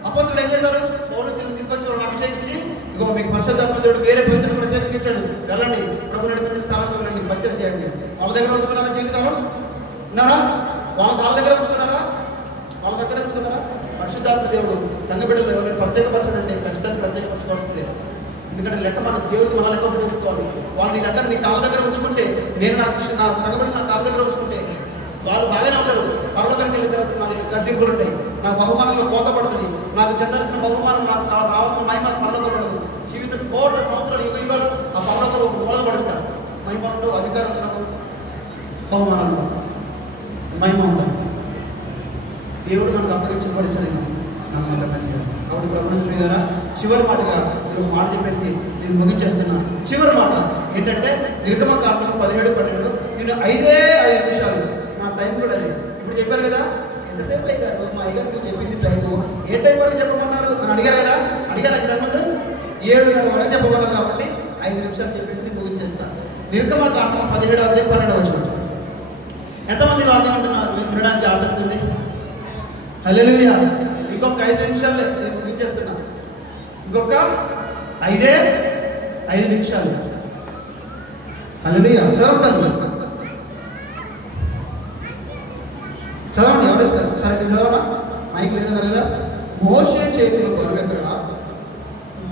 అపోస్తలులు ఏం చేశారు? పౌలు శీలను తీసుకొచ్చి వాళ్ళని అభిషేకించి ఇదిగో మీకు పరిశుద్ధాత్మ దేవుడు వేరే పరిచయం ప్రత్యేకించాడు, వెళ్ళండి ప్రభు నడిపించిన స్థానంలో వెళ్ళండి, పరిచయం చేయండి. వాళ్ళ దగ్గర ఉంచుకున్నారా జీవితకాలం? ఉన్నారా? వాళ్ళ దగ్గర ఉంచుకున్నారా? పరిశుద్ధాత్మ దేవుడు సంఘ బిడ్డలు ఎవరైనా ప్రత్యేకపరచడండి, ఖచ్చితంగా ప్రత్యేకపరచుకోవాల్సిందే. ఎందుకంటే లెక్క మన దేవుడికి మన లెక్క చెప్పుకోవాలి. వాళ్ళు నీ దగ్గర నీ కాళ్ళ దగ్గర ఉంచుకుంటే, నేను నా సగబడి నా కాళ్ళ దగ్గర ఉంచుకుంటే వాళ్ళు బాగానే ఉంటారు. పరలోకానికి వెళ్ళిన తర్వాత నాకు గద్దెంపులు ఉంటాయి, నాకు బహుమానంలో కోత పడుతుంది, నాకు చెందాల్సిన బహుమానం, నాకు రావాల్సిన మహిమ పరలోకం పడదు. జీవితం కోట్ల సంవత్సరాలు యుగాలు ఆ పరలోకంలో మూలలు పడుతారు. మహిమలో అధికారం నాకు బహుమానంలో మహిమ ఉంటుంది. దేవుడు మనకు అప్పగించిన పరిచయం కాబట్టి ప్రభుత్వ గారా చివరి మాటగా నేను మాట చెప్పేసి నేను ముగించేస్తున్నా. చివరి మాట ఏంటంటే నిర్గమకాండం 17:12 నేను 5 నిమిషాలు నా టైం కూడా అదే. ఇప్పుడు చెప్పారు కదా ఎంతసేపు అయ్యారు మా అయ్యగారికి చెప్పింది టైము, ఏ టైం వరకు చెప్పమన్నారు అని అడిగారు కదా. అడిగారు ఇంతకుముందు 7:30 వరకు చెప్పమన్నారు. కాబట్టి 5 నిమిషాలు చెప్పేసి నేను ముగించేస్తాను. నిర్గమకాండం 17:12 ఎంతమంది వాక్యం అంటున్నారు వినడానికి ఆసక్తి ఉంది? హల్లెలూయా. ఇంకొక 5 నిమిషాలు నేను ముగించేస్తున్నా. ఇంకొక 5 నిమిషాలు. హల్లెలూయా. చదవండి ఎవరైతే సరే నేను చదవనా? మైక్ లేదన్నారు కదా. మోషే చేతిలో బరువెక్కగా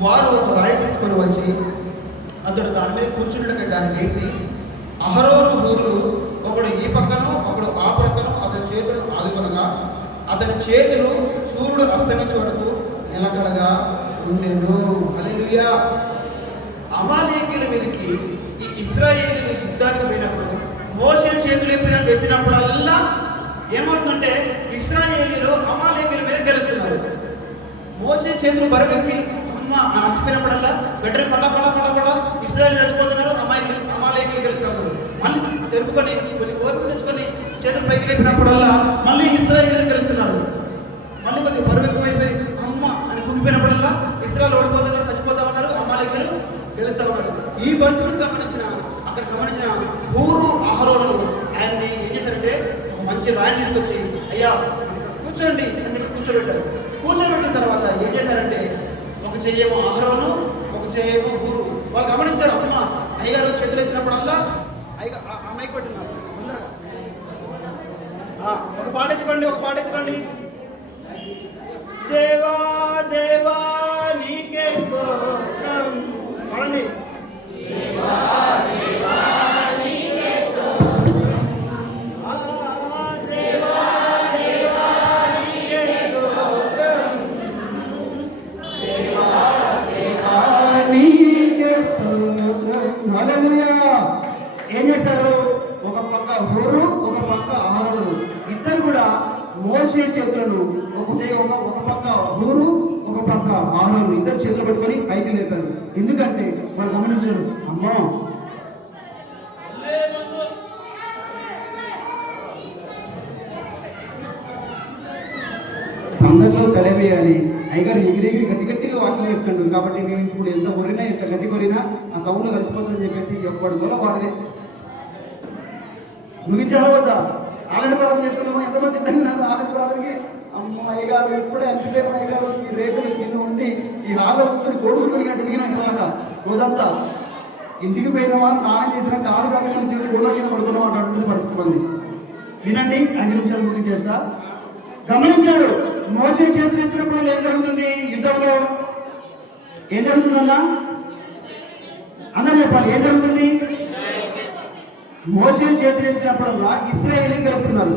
వారు ఒక రాయి తీసుకొని వచ్చి అతడు దాని మీద కూర్చున్నట్టుగా దాన్ని వేసి అహరోను హూరులు ఒకడు ఈ పక్కను ఒకడు ఆ పక్కను అతని చేతులను ఆదుకొనగా అతని చేతులు సూర్యుడు అస్తమించే వరకు నిలకడగా ఉండేను. హల్లెలూయా. అమాలేకీయుల మీదకి ఈ ఇశ్రాయేలీయులు యుద్ధానికి పోయినప్పుడు మోషే చేతులు ఎత్తినప్పుడల్లా ఏమవుతుందంటే ఇశ్రాయేలీయులు అమాలేకీయుల మీద గెలుస్తున్నారు. మోషే చేతులు బరువెక్కి అమ్మ అలసిపోయినప్పుడల్లా వెంటనే ఫటాఫట ఇశ్రాయేలీయులు చచ్చిపోతున్నారు, అమాలేకీయులు గెలుస్తున్నారు. మళ్ళీ తెరుపుకొని కొద్ది ఓపిక తెచ్చుకొని చేతులు పైకి లేపినప్పుడల్లా మళ్ళీ ఇశ్రాయేలీయులు గెలుస్తున్నారు. మళ్ళీ కొద్ది బరువు ఎక్కువైపోయి అమ్మ అని కుంగిపోయినప్పుడల్లా ఇశ్రాయేలు ఓడిపోతున్నారు, చచ్చిపోతా ఉన్నారు, అమాలేకీయులు గెలుస్తూ ఉన్నారు. ఈ పరిస్థితిని అక్కడ గమనించిన హూరు అహరోనులు ఆయన్ని ఏం చేశారంటే మంచి రాయిని తీసుకొచ్చి అయ్యా కూర్చోండి అని కూర్చోబెట్టారు. కూర్చోబెట్టిన తర్వాత ఏం చేశారంటే ఒక చెయ్యేమో అహరోను, ఒక చెయ్యేమో హూరు. వాళ్ళు గమనించారు అమ్మ అయ్యగారు చేతులు ఎత్తినప్పుడల్లా అమ్మాయికి పెట్టినారు. ఒక పాట ఎత్తుకోండి. దేవా దేవా నీకే స్తోత్రం. పాడండి. ఏం చేస్తారు? ఒక పక్క హూరు, ఒక పక్క అహరోను ఇద్దరు కూడా మోషే చేతులను ఒక పక్క హూరు, ఒక పక్క అహరోను ఇద్దరు చేతులు పట్టుకొని పైకి లేపారు. ఎందుకంటే వాళ్ళు గమనించారు అమ్మా సందర్లో సెలవేయాలి. అయ్యగారు ఎగిరెగిరి గట్టిగా వాకింగ్ చెప్తాడు. కాబట్టి మేము ఇప్పుడు ఎంత కొరినా ఎంత గట్టి కొరినా ఆ సౌండ్లో కలిసిపోతుందని చెప్పేసి ఎప్పటి కూడా వాడదే ముగించాలి వద్దా. ఆలయ ప్రార్థన చేసుకున్నాము. ఎంతమంది సిద్ధంగా ఆలయ ప్రార్థనకి అమ్మ అయ్యగారు ఎప్పుడే అలసిపోయిన అయ్యగారు ఈ రేపులు కింద ఉండి ఈ హాల్లో కూర్చొని కోడుకు పెరిగినట్టుగా రోజంతా ఇంటికి పోయినావా, స్నానం చేసినా కాలు కట్టుకుని నుంచి కోళ్ళ కింద పడుకున్నాం అంటుంది పరిస్థితి మంది. వినండి 5 నిమిషాలు ముగించేస్తా. గమనించారు మోషే చేతులు ఎత్తినప్పుడు ఏం జరుగుతుంది? యుద్ధంలో ఏం జరుగుతుందన్నా అందరూ చెప్పాలి. ఏం జరుగుతుంది? మోషే చేతులు ఎత్తినప్పుడల్లా ఇశ్రాయేలీయులు గెలుస్తున్నారు.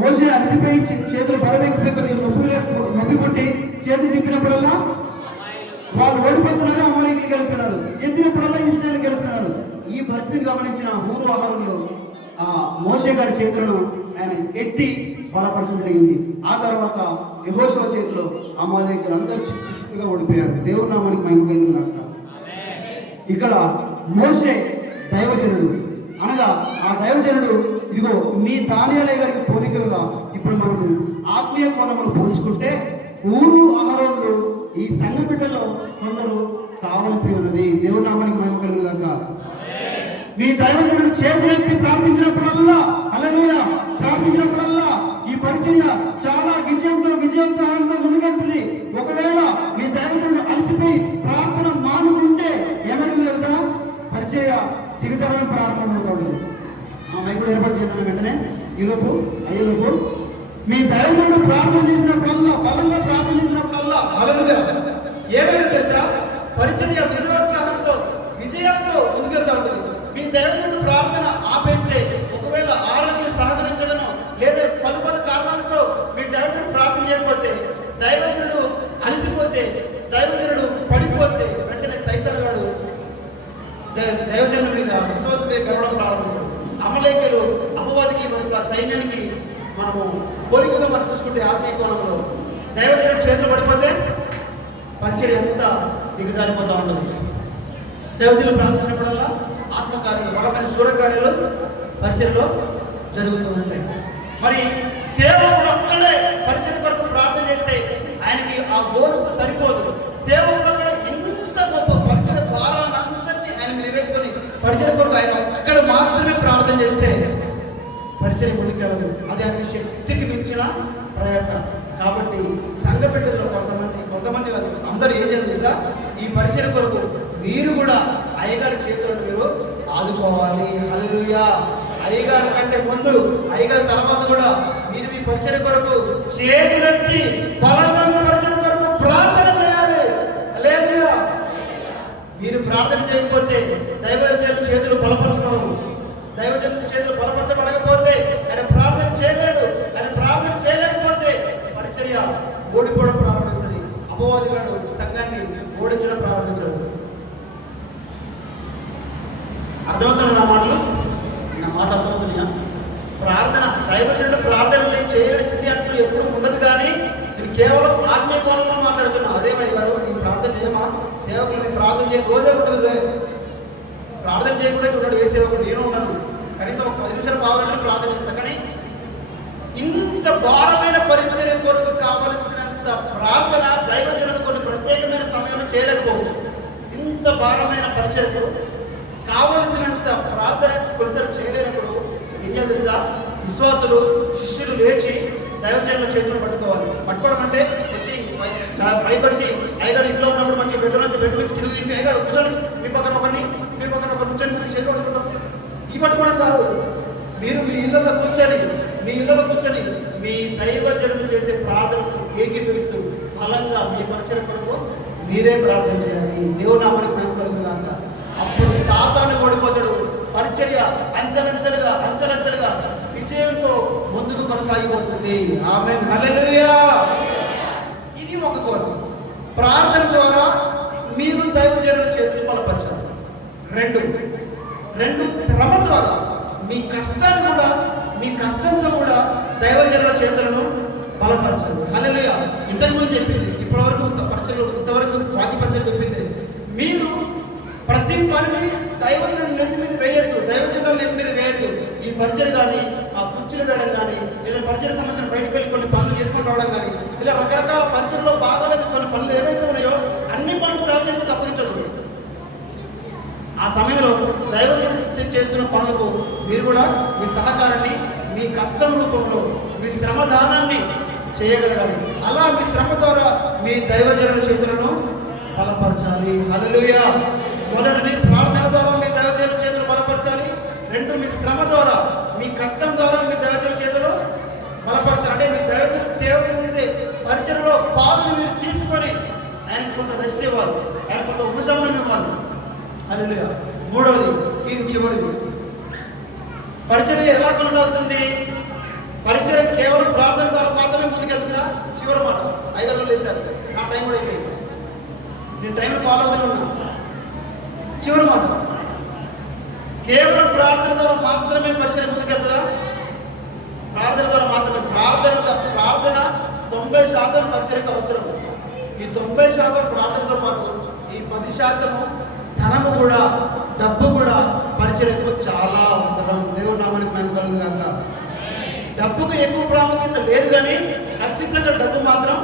మోషే అలసిపోయి చేతులు బలమెక్కిపోయి నొప్పి కొట్టి చేతులు తిప్పినప్పుడల్లా వాళ్ళు ఓడిపోతున్నారు, అమాలేకీయులు గెలుస్తున్నారు. ఎత్తినప్పుడల్లా ఇశ్రాయేలీయులు గెలుస్తున్నారు. ఈ పరిస్థితిని గమనించిన హూరు అహరోనులు ఆ మోషే గారి చేతులను ఆయన ఎత్తి బలపరచడం జరిగింది. ఆ తర్వాత యెహోషువ చేతిలో అమాలేకీయులు అందరూ చుట్టుగా ఓడిపోయారు. దేవుని నామానికి మహిమ కలుగుగాక. ఇక్కడ మోషే దైవజనుడు అనగా ఆ దైవజనుడు ఇదిగో మీ దానియేలు గారికి పోలికగా ఇప్పుడు మనం ఆత్మీయ కోణములు పోల్చుకుంటే ఊరు అహరోనులు ఈ సంఘ బిడ్డలో కొందరు కావలసి ఉన్నది. దేవుని నామానికి మహిమ కలుగుగాక. మీ దైవజనుడు చేతులెత్తి ప్రార్థించినప్పుడల్లా హల్లెలూయా ప్రార్థించినప్పుడల్లా ఈ పరిచర్య చాలా విజయోత్సాహంతో ముందుకెళ్తుంది. ఒకవేళ మీ దైవజనుడు అలసిపోయి ప్రార్థన మానుకుంటే ఏమైంది తెలుసా? పరిచర్య దిగజారడం ప్రారంభమవుతాడు. ఆ మైకుడు ఏర్పాటు చేసిన వెంటనే ఈలోపు అయ్యేలోపు మీ దైవజనుడు ప్రార్థన చేసినప్పుడల్లా బలంగా ప్రార్థన చేసినప్పుడల్లా హల్లెలూయా ఏమైంది తెలుసా? పరిచర్య విజయోత్సాహం దైవజనుల మీద విశ్వాసం మీద గెలవడం ప్రారంభిస్తాడు. అమలేఖ్యలు అపవాదికి మన సైన్యానికి మనము పోలికగా మనం చూసుకుంటే ఆత్మీయ కోణంలో దైవజనుడు చేతులు పడిపోతే పరిచర్య ఎంత దిగజారిపోతూ ఉంటుంది. దైవజనులు ప్రార్థించినప్పుడల్లా ఆత్మకార్యాలు బలమైన శూరకార్యాలు పరిచర్యలో జరుగుతూ ఉంటాయి. మరి సేవకుడు ఒక్కడే పరిచర్య కొరకు ప్రార్థన చేస్తే ఆయనకి ఆ ఓర్పు సరిపోదు. సేవకుడు ఒక్కడే ఇంత గొప్ప పరిచర్య భారాన్ని అందరినీ ఆయన నివేసుకొని పరిచర్య కొరకు ఆయన ఒక్కడ మాత్రమే ప్రార్థన చేస్తే పరిచర్య ముందుకెళ్ళదు. అది ఆయనకి శక్తికి మించిన ప్రయాస. కాబట్టి సంఘ బిడ్డల్లో కొంతమంది కాదు అందరూ ఏం చేస్తా ఈ పరిచర్య కొరకు మీరు కూడా అయ్యగారి చేతులను మీరు ఆదుకోవాలి. హల్లెలూయా. అయ్యగారి కంటే ముందు అయ్యగారి తర్వాత కూడా మీరు మీ పరిచర్య కొరకు చేతులెత్తి బలంగా మీ పరిచర్య కొరకు ప్రార్థన చేయాలి. హల్లెలూయా. మీరు ప్రార్థన చేయకపోతే దైవజనుల చేతులు బలపరచబడవు. దైవజనుల చేతులు బలపరచబడకపోతే ఆయన ప్రార్థన చేయలేడు. ఆయన ప్రార్థన చేయలేకపోతే పరిచర్య ఓడిపోవడం ప్రారంభిస్తుంది. అపవాదిగాడు సంఘాన్ని ఓడించడం ప్రారంభిస్తాడు. అర్థమవుతుంది నా మాటలు? నా మాట అర్థమవుతుందా? ప్రార్థన దైవజనుడు ప్రార్థన చేయని స్థితి అంటూ ఎప్పుడు ఉండదు. కానీ ఇది కేవలం ఆత్మీయ కోణంలో మాట్లాడుతున్నా. అదేమని గారు మీ ప్రార్థన చేయమా? సేవకులు మీ ప్రార్థన చేయ రోజే ఉండదు. ప్రార్థన చేయకుండా ఉన్నాడు ఏ సేవకుడు. నేను ఉన్నాను కనీసం ఒక 10 నిమిషాలు బాగుంటే ప్రార్థన చేస్తాను. కానీ ఇంత భారమైన పరిచర్య కొరకు కావలసినంత ప్రార్థన దైవజనులు కొన్ని ప్రత్యేకమైన సమయంలో చేయలేకపోవచ్చు. ఇంత భారమైన పరిచర్యకు కావలసినంత ప్రార్థన కొన్నిసార్లు చేయలేనప్పుడు ఏం తెలుసా? విశ్వాసులు శిష్యులు లేచి దైవజనుల చేతులు పట్టుకోవడం అంటే వచ్చి పైకి వచ్చి ఐదారు ఇంట్లో ఉన్నప్పుడు మంచి బెడ్ నుంచి కింద తింటే ఐదారు కూర్చొని మీ పక్కన ఒకరిని కూర్చొని చేతులు పట్టుకుంటాం. ఈ పట్టుకోవడం కాదు. మీరు మీ ఇళ్ళలో కూర్చొని మీ దైవజనులు చేసే ప్రార్థనకు ఏకీభవిస్తూ బలంగా మీ పరిచర్య కొరకు మీరే ప్రార్థన చేయాలి. దేవుని నామానికి మహిమ కలుగుగాక. అప్పుడు సాతాను ఓడిపోతాడు. పరిచర్య అంచెలంచెలుగా విజయంతో ముందుకు కొనసాగిపోతుంది. ఆమేన్. హల్లెలూయా. ఇది ఒక కోరిక. ప్రార్థన ద్వారా మీరు దైవజనుల చేతులు బలపరచాలి. రెండు శ్రమ ద్వారా మీ కష్టంతో కూడా దైవజనుల చేతులను బలపరచాలి. హల్లెలూయా. ఇంతకుముందు చెప్పింది ఇప్పటివరకు పరిచర్యలు ఇంతవరకు వాక్య పరిచర్య చెప్పింది. మీరు ప్రతి పనిని దైవజనుల నెత్తి మీద వేయద్దు. ఈ పరిచర్య కానీ ఆ కుర్చీలు వేయడం కానీ లేదా పరిచర్య సంబంధించిన బయటకు వెళ్ళి కొన్ని పనులు చేసుకొని రావడం కానీ ఇలా రకరకాల పరిచర్యలో భాగాలని కొన్ని పనులు ఏవైతే ఉన్నాయో అన్ని పనులు దైవజనులకు అప్పగించదు. ఆ సమయంలో దైవజనులు చేస్తున్న పనులకు మీరు కూడా మీ సహకారాన్ని మీ కష్టం రూపంలో మీ శ్రమదానాన్ని చేయగలగాలి. అలా మీ శ్రమ ద్వారా మీ దైవజనుల చేతులను బలపరచాలి. హల్లెలూయా. మొదటిది ప్రార్థన ద్వారా మీ దైవజనుల చేతులు బలపరచాలి. 2 మీ శ్రమ ద్వారా మీ కష్టం ద్వారా మీ దైవజనుల చేతులు బలపరచాలి. అంటే మీ దైవజనుల సేవ చేసే పరిచర్యలో పాలుని మీరు తీసుకొని ఆయనకు కొంత రెస్ట్ ఇవ్వాలి, ఆయన కొంత ఉపశమనం ఇవ్వాలి. హల్లెలూయా. మూడవది, ఇది చివరిది, పరిచర్య ఎలా కొనసాగుతుంది? పరిచర్య కేవలం ప్రార్థన ద్వారా మాత్రమే ముందుకెళ్తుందా? చివరి మాట ఐదర్లో లేశారు. నా టైం కూడా అయిపోయింది. నేను టైం ఫాలో అవుతూనే ఉన్నా. చివరి మాట, కేవలం ప్రార్థన ద్వారా మాత్రమే పరిచర్య ముందుకెళ్తుందా? ప్రార్థన ద్వారా మాత్రమే. ప్రార్థన 90% పరిచర్యకు అవసరం. ఈ 90% ప్రార్థనతో పాటు ఈ 10% ధనము కూడా, డబ్బు కూడా పరిచర్యకు చాలా అవసరం. దేవుని నామానికి మహిమ కలుగుగాక. డబ్బుకు ఎక్కువ ప్రాముఖ్యత లేదు, కానీ ఖచ్చితంగా డబ్బు మాత్రం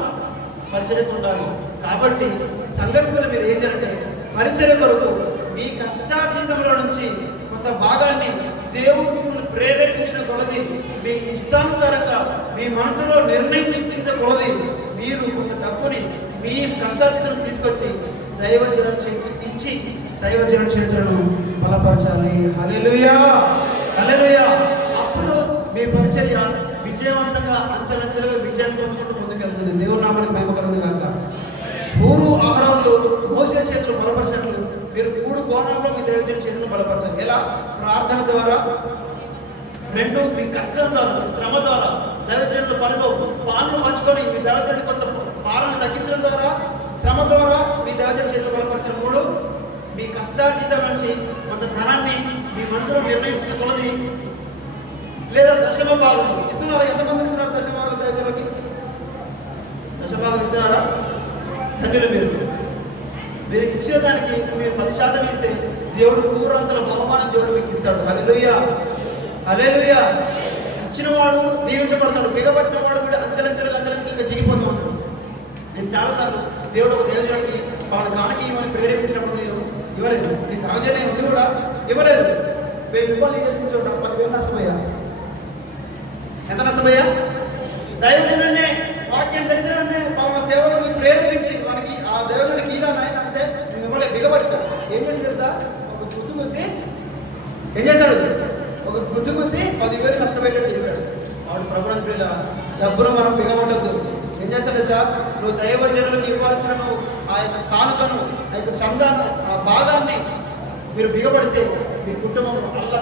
పరిచర్యకు ఉండాలి. కాబట్టి సంఘటనలు మీరు ఏం చేయాలంటే పరిచర్య కొరకు మీ కష్టార్జితంలో నుంచి కొంత భాగాన్ని దేవుడు మిమ్మల్ని ప్రేరేపించిన కొలది, మీ ఇష్టానుసారంగా మీ మనసులో నిర్ణయించిన కొలది మీరు కొంత డబ్బుని మీ కష్టార్జితం తీసుకొచ్చి దైవజనుల చేతికి ఇచ్చి దైవజనుల చేతులను బలపరచాలి. హల్లెలూయా. హల్లెలూయా. అప్పుడు మీ పరిచర్య విజయవంతంగా అంచెలంచెలుగా విజయం పొందుకుంటూ ముందుకెళ్తుంది. దేవుని నామానికి మహిమ కలుగుగాక. ఊరు ఆహారంలో మోసే చేతులు బలపరిచినట్లు మీరు 3 కోణాల్లో మీ దైవజనుల చేతులను బలపరచాలి. ఎలా? ప్రార్థన ద్వారా, 2 మీ కష్టం ద్వారా, శ్రమ ద్వారా, దైవజనుల పనిలో పాలను పంచుకొని మీ దైవజనులు కొంత పాలను తగ్గించడం ద్వారా, శ్రమ ద్వారా మీ దైవజనుల చేతులు బలపరచాలి. 3 మీ కష్టార్జితం నుంచి కొంత ధనాన్ని మీ మనసులో నిర్ణయించిన కొలది లేదా దశమ భాగం ఇస్తున్నారా? ఎంతమంది ఇస్తున్నారు దశభాగం దగ్గరకి? దశభాగం ఇస్తున్నారా? ధన్యులు మీరు ఇచ్చిన దానికి మీరు 10% ఇస్తే దేవుడు పూర్వంతల బహుమానం దేవుడు మీకు ఇస్తాడు. హల్లెలూయా, హల్లెలూయా. ఇచ్చిన వాడు దీవించబడతాడు, బిగబట్టిన వాడు కూడా అంచెలంచెలుగా దిగిపోతూ ఉంటాడు. నేను చాలాసార్లు దేవుడు ఒక దేవజనుడికి వాడు కానికి ఇవ్వని ప్రేరేపించినప్పుడు నేను ఇవ్వలేదు. నేను తాగజనే ఉంది కూడా ఇవ్వలేదు. 1000 రూపాయలు ఇవ్వాల్సిన చోట 10,000 నష్టపోయా. ఎంత నష్టపోయా? దైవజనుడిని వాక్యం తెలిసిన వెంటనే పలానా సేవకుని ప్రేరేపించి మనకి ఆ దేవజనుడికి ఇలా నాయన అంటే నేను ఇవ్వలే, బిగబట్టుతా. ఏం చేసి తెలుసా? ఒక గుద్దు గుద్ది ఏం చేశాడు? ఒక గుద్దు గుద్ది 10,000 నష్టపోయేటట్టు చేశాడు. వాడు ప్రభుత్వ పిల్ల డబ్బును మనం బిగబట్టద్దు. ఏం చేస్తాడు సార్? నువ్వు దైవజనులకు ఇవ్వాల్సిన ఆ యొక్క కానుకను, ఆ యొక్క చందాను, ఆ భాగాన్ని మీరు బిగబడితే మీ కుటుంబం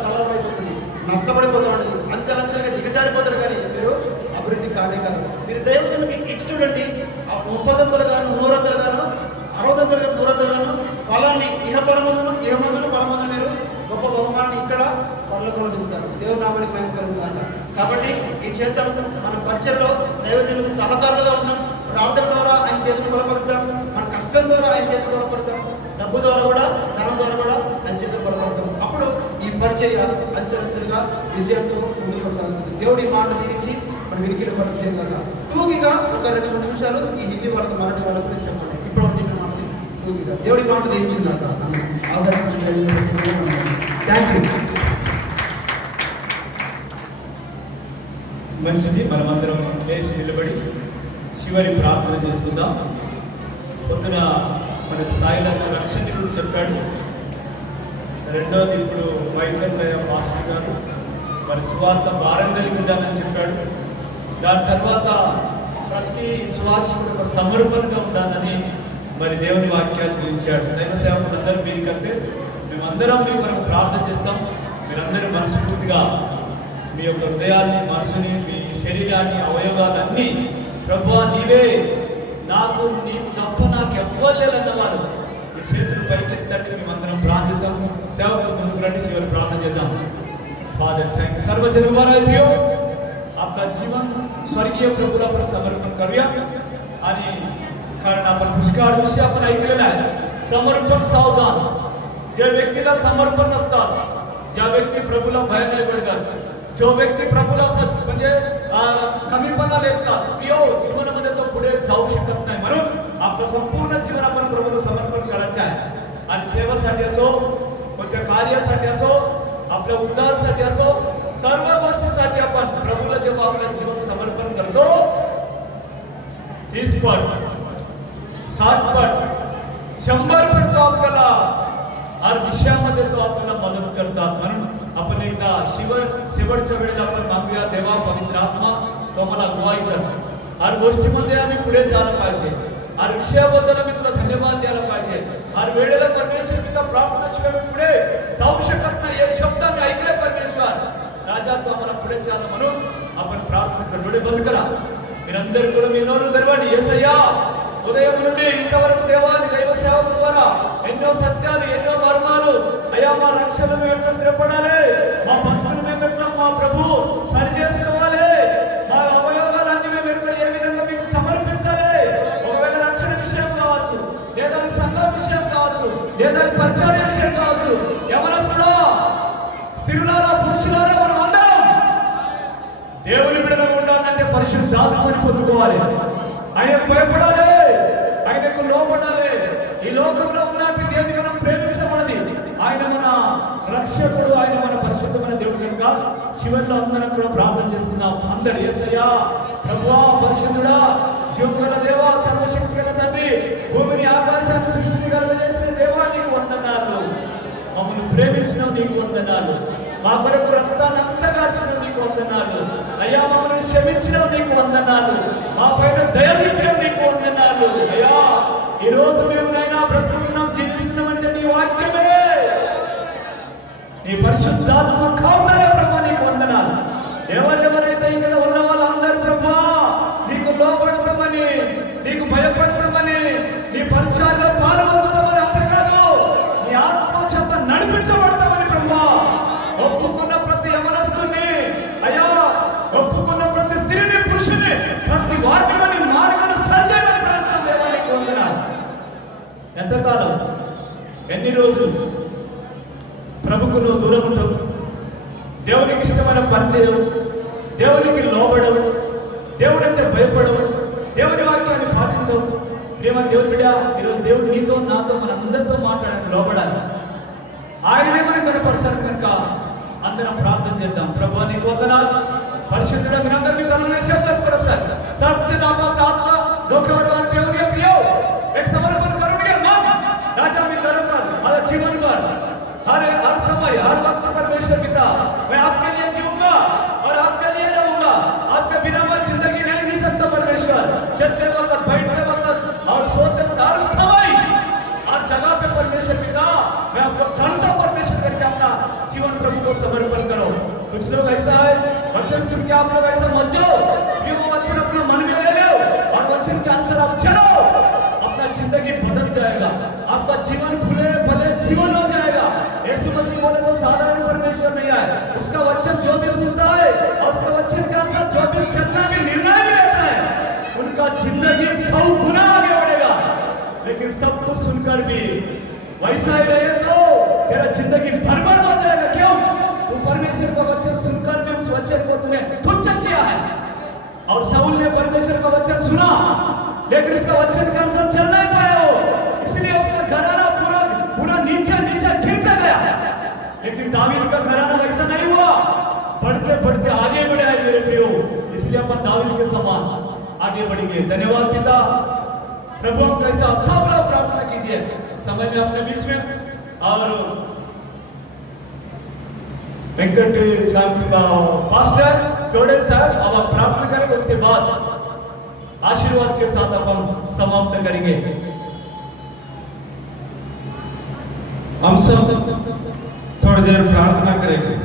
కళ్ళమైపోతుంది, నష్టపడిపోతూ ఉంటుంది, అంచెలంచెలుగా దిగజారిపోతారు. కానీ మీరు అభివృద్ధి కానే కాదు. మీరు దైవజనులకి ఇచ్చి చూడండి. ఆ 30 గాను 100 గాను 60 గాను 100 గాను ఫలాన్ని ఇహమందును పరమందును మీరు గొప్ప బహుమానాన్ని ఇక్కడ పరలోకంలో చూస్తారు. దేవుని నామానికి మహిమ కలుగుతుంది. కాబట్టి ఈ చేద్దాం, మన పరిచయంలో దైవజనులకు సహకారులుగా ఉన్నాం. ప్రార్థన ద్వారా ఆయన చేతులు బలపడతాం, మన కష్టం ద్వారా ఆయన చేతులు బలపడతాం, డబ్బు ద్వారా కూడా, ధనం ద్వారా కూడా ఆయన చేతులు బలపడతాం. అప్పుడు ఈ పరిచర్య అంచెలంచెలుగా విజయంతో ముందుకు కొనసాగుతుంది. దేవుడి మాట దీవించి మన వినికిడి ఫలం చేయగలగా టూకిగా ఒక 2-3 నిమిషాలు ఈ హిందీ వాళ్ళకి మరాఠీ వాళ్ళ గురించి చెప్పండి. ఇప్పుడు చెప్పిన మాట టూకిగా దేవుడి మాట దీవించింది కాక థ్యాంక్ యూ. మంచిది. మనమందరం లేచి నిలబడి చివరి ప్రార్థన చేసుకుందాం. పొద్దున మనకి సాయిలన్న రక్షణ గురించి చెప్పాడు. రెండోది ఇప్పుడు వైకల్య మాస్టర్ గారు మరి సువార్త భారం కలిగి ఉండాలని చెప్పాడు. దాని తర్వాత ప్రతి సువార్తకు ఒక సమర్పణగా ఉండాలని మరి దేవుని వాక్యాలు చూపించాడు. దైవ సేవకులందరూ మీకంటే మేమందరం మీ కొరకు ప్రార్థన చేస్తాం. మీరందరూ మనస్ఫూర్తిగా మీ యొక్క హృదయాన్ని, మనసుని, మీ శరీరాన్ని, అవయవాలన్నీ ప్రభువా నీవే నాకు, నీకు తప్ప నాకు ఎవ్వలేదన్నవారు ఈ చేతులు పైకెత్తండి. మేమందరం ప్రార్థిస్తాం. సేవకు ముందుకు రండి, చివరి ప్రార్థన చేద్దాం. फादर थैंक यू सर्वजन उभारायो आपला जीवन स्वर्गीय प्रभूला आपण समर्पण करूया. आणि कारण आपण पुष्कळ विषय आपण ऐकलेला आहे. समर्पण सावधान. ज्या व्यक्तीला समर्पण नसतात, ज्या व्यक्ती प्रभूला भय नाही बाळगत, जो व्यक्ती प्रभूला म्हणजे कमीपणा लेखतात, पिओ जीवनामध्ये तो पुढे जाऊ शकत नाही. म्हणून आपलं संपूर्ण जीवन आपण प्रभूला समर्पण करायचं आहे. आणि सेवेसाठी असो, कोणत्या कार्यासाठी असो, आपल्या उद्धारासाठी असो, सर्व गोष्टीसाठी आपण प्रभूला जेव्हा आपलं जीवन समर्पण करतो 30 पट 60 पट 100 पट तो आपल्याला हर विषयामध्ये तो आपल्याला मदत करतात. म्हणून आपण एकदा शेवटच्या वेळेला आपण मागूया, देवा पवित्र आत्मा तो मला गुवाही कर. हर गोष्टीमध्ये आम्ही पुढे जायला पाहिजे. हर विषयाबद्दल आम्ही तुला धन्यवाद द्यायला पाहिजे. हर वेळेला परमेश्वर तुला प्रार्थनेशिवाय पुढे जाऊ शकत नाही. हे शब्द मी ऐकले परमेश्वर राजा तू आम्हाला पुढे चालव. म्हणून आपण प्रार्थना डोळे बंद करा. మీరందరూ కూడా మీ నోరు తెరవండి. యేసయ్యా ఉదయం నుండి ఇంతవరకు దేవాని దైవ సేవకుల ద్వారా ఎన్నో సత్యాలు, ఎన్నో మర్మాలు అయ్యా మా రక్షణ మేము ఎట్లా స్థిరపడాలి, మా బతుకులు మేము ఎట్లా మా ప్రభు సరి చేసుకోవాలి, మా అవయవాలన్నీ మేము ఎట్లా ఏ విధంగా మీకు సమర్పించాలి. ఒకవేళ రక్షణ విషయం కావచ్చు, లేదా సంఘం విషయం కావచ్చు, లేదా పరిచర్య విషయం కావచ్చు, ఎవరొస్తాడో స్త్రీలారా పురుషులారా మనం అందరం దేవుని బిడ్డగా ఉండాలంటే పరిశుద్ధాత్మని పొందుకోవాలి. ఆయనకు భయపడాలి, ఆయనకు లోబడాలి. ఈ లోకంలో ఉన్నట్టు దేవుని మనం ప్రేమించమన్నది. ఆయన మన రక్షకుడు, ఆయన మన పరిశుద్ధమైన దేవుడు కనుక శివన్లో అందరం కూడా ప్రార్థన చేసుకుందాం. అందరు యేసయ్యా ప్రభువా పరిశుద్ధుడా జీవగల దేవా సర్వశక్తి గల తండ్రి, భూమిని ఆకాశాన్ని సృష్టిని కలుగజేసిన దేవా నీకు వందనాలు. మమ్మల్ని ప్రేమించిన నీకు వందనాలు. మా కొరకు రక్తాన్ని అంతా కార్చిన నీకు వందనాలు. అయ్యా మమ్మల్ని క్షమించిన నీకు వందనాలు. మా పైన దయవిప్పిన నీకు వందనాలు. అయ్యా ఈ రోజు మేము నైనా బ్రతుకుతున్నాం, జీవిస్తున్నామంటే నీ వాక్యమే, నీ పరిశుద్ధాత్మ కాపుదలే ప్రభా నీకు వందనాలు. ఎవరెవరైతే ఇక్కడ ఉన్న వాళ్ళందరూ ప్రభా నీకు లోబడతామని, నీకు భయపడతామని, నీ పరిచయాల్లో పాల్గొంటామని, అంతేకాదు నీ ఎంతకాలం, ఎన్ని రోజులు ప్రభుకు నువ్వు దూరం ఉంటావు? దేవునికి ఇష్టమైన పని చేయవు, దేవునికి లోబడవు, దేవుడు అంటే భయపడవు, దేవుని వాక్యాన్ని పాటించవు. ప్రేమ దేవుని బిడ్డ, ఈరోజు దేవుడు నీతో నాతో మనందరితో మాట్లాడాలి, లోబడాలి. ఆయననే మనం కనపరచాలి. కనుక అందరం ప్రార్థన చేద్దాం. ప్రభువా నీకు వందనాలు. పరిశుద్ధుడా మీరందరూ మీ తలను శబ్దం సార్ सत्यदाता दाता लोकवरवान देवरिया प्रियो एक समर्पण करोगे मां राजा में करो कर हर जीवन भर हर समय हर वक्त परमेश्वर पिता मैं आपके लिए जीऊंगा और आपके लिए रहूंगा। आपके बिना मैं जिंदगी नहीं जी सकता परमेश्वर। चलते वक्त, बैठते वक्त और सोते वक्त हर समय हर जगह पे परमेश्वर पिता मैं आपको धन्यता परमेश्वर करके अपना जीवन प्रभु को समर्पण करो। कुछ लोग ऐसा है वचन सुन के आप लोग ऐसा मत जाओ, वो वचन अपना मन में ले लो और वचन के अनुसार आप चलो, अपना जिंदगी बदल जाएगा, आपका जीवन भले भले जीवन हो जाएगा। यीशु मसीह बोले वो साधारण परमेश्वर नहीं आए, उसका वचन जो भी सुनता है और उसका वचन के अनुसार जो भी चलना भी निर्णय भी लेता है, उनका जिंदगी 100 गुना आगे बढ़ेगा। लेकिन सब कुछ सुनकर भी वैसा ही रहे तो तेरा जिंदगी बर्बाद हो जाएगा। क्यों? तू परमेश्वर का वचन सुनकर भी उस वचन को तूने तुच्छ किया है। और शाऊल ने परमेश्वर का वचन सुना लेकिन उसका वचन के अनुसार चल नहीं पाया हो, इसलिए उसका घराना पूरा पूरा नीचे नीचे गिरता गया। लेकिन दावीद का घराना वैसा नहीं हुआ, बढ़ते बढ़ते आगे बढ़े है मेरे प्रियो। इसलिए अपन दावीद के समान आगे बढ़ेंगे। धन्यवाद पिता। प्रभु हम कैसा सब लोग प्रार्थना कीजिए समय में अपने बीच में। और वेंकट पास्टर चौड़े साहब अब आप प्रार्थना करेंगे, उसके बाद आशीर्वाद के साथ अपन समाप्त करेंगे। हम सब थोड़ी देर प्रार्थना करेंगे।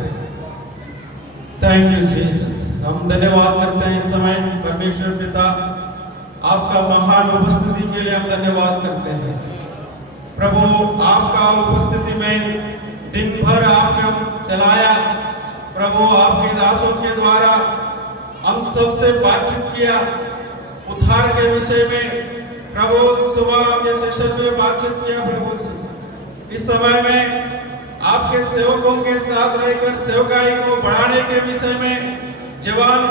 Thank you Jesus. हम धन्यवाद करते हैं इस समय परमेश्वर पिता, आपका महान उपस्थिति के लिए हम धन्यवाद करते हैं प्रभु। आपका उपस्थिति में दिन भर आपने हम चलाया प्रभु, आपके दासों के द्वारा हम सबसे बातचीत किया उद्धार के विषय में प्रभु। सुबह के सेशन में बातचीत किया प्रभु से। इस समय में आपके सेवकों के साथ रहकर सेवकाई को बढ़ाने के विषय में जवान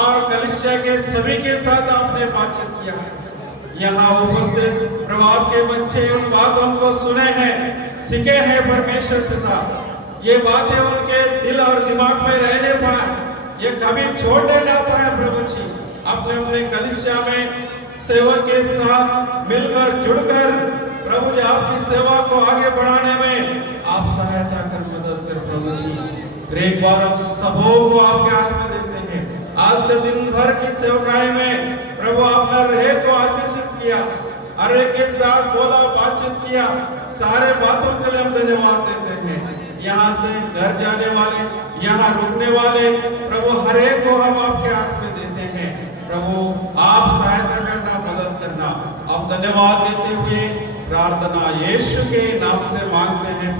और कलिसिया के सभी के साथ आपने बातचीत किया है। यहाँ उपस्थित प्रभु आपके बच्चे उन बातों को सुने हैं, सीखे हैं परमेश्वर पिता। ये बातें उनके दिल और दिमाग में रहने पाए, ये कभी छोड़ने ना पाए प्रभु जी। अपने अपने कलिसिया में सेवक के साथ मिलकर जुड़कर प्रभु जी आपकी सेवा को आगे बढ़ाने में आप सहायता कर, मदद कर प्रभु जी। एक बार हम सबों को आपके हाथ में देते हैं। आज के दिन भर की सेवकाई में प्रभु आपने रहे को आशीषित किया, हर एक के साथ बोला, बातचीत किया, सारे बातों के लिए हम धन्यवाद देते हैं। यहाँ से घर जाने वाले, यहाँ रुकने वाले प्रभु हर एक को हम आपके हाथ में देते हैं प्रभु। आप सहायता करना, मदद करना। आप धन्यवाद देते हुए प्रार्थना यीशु के नाम से मांगते हैं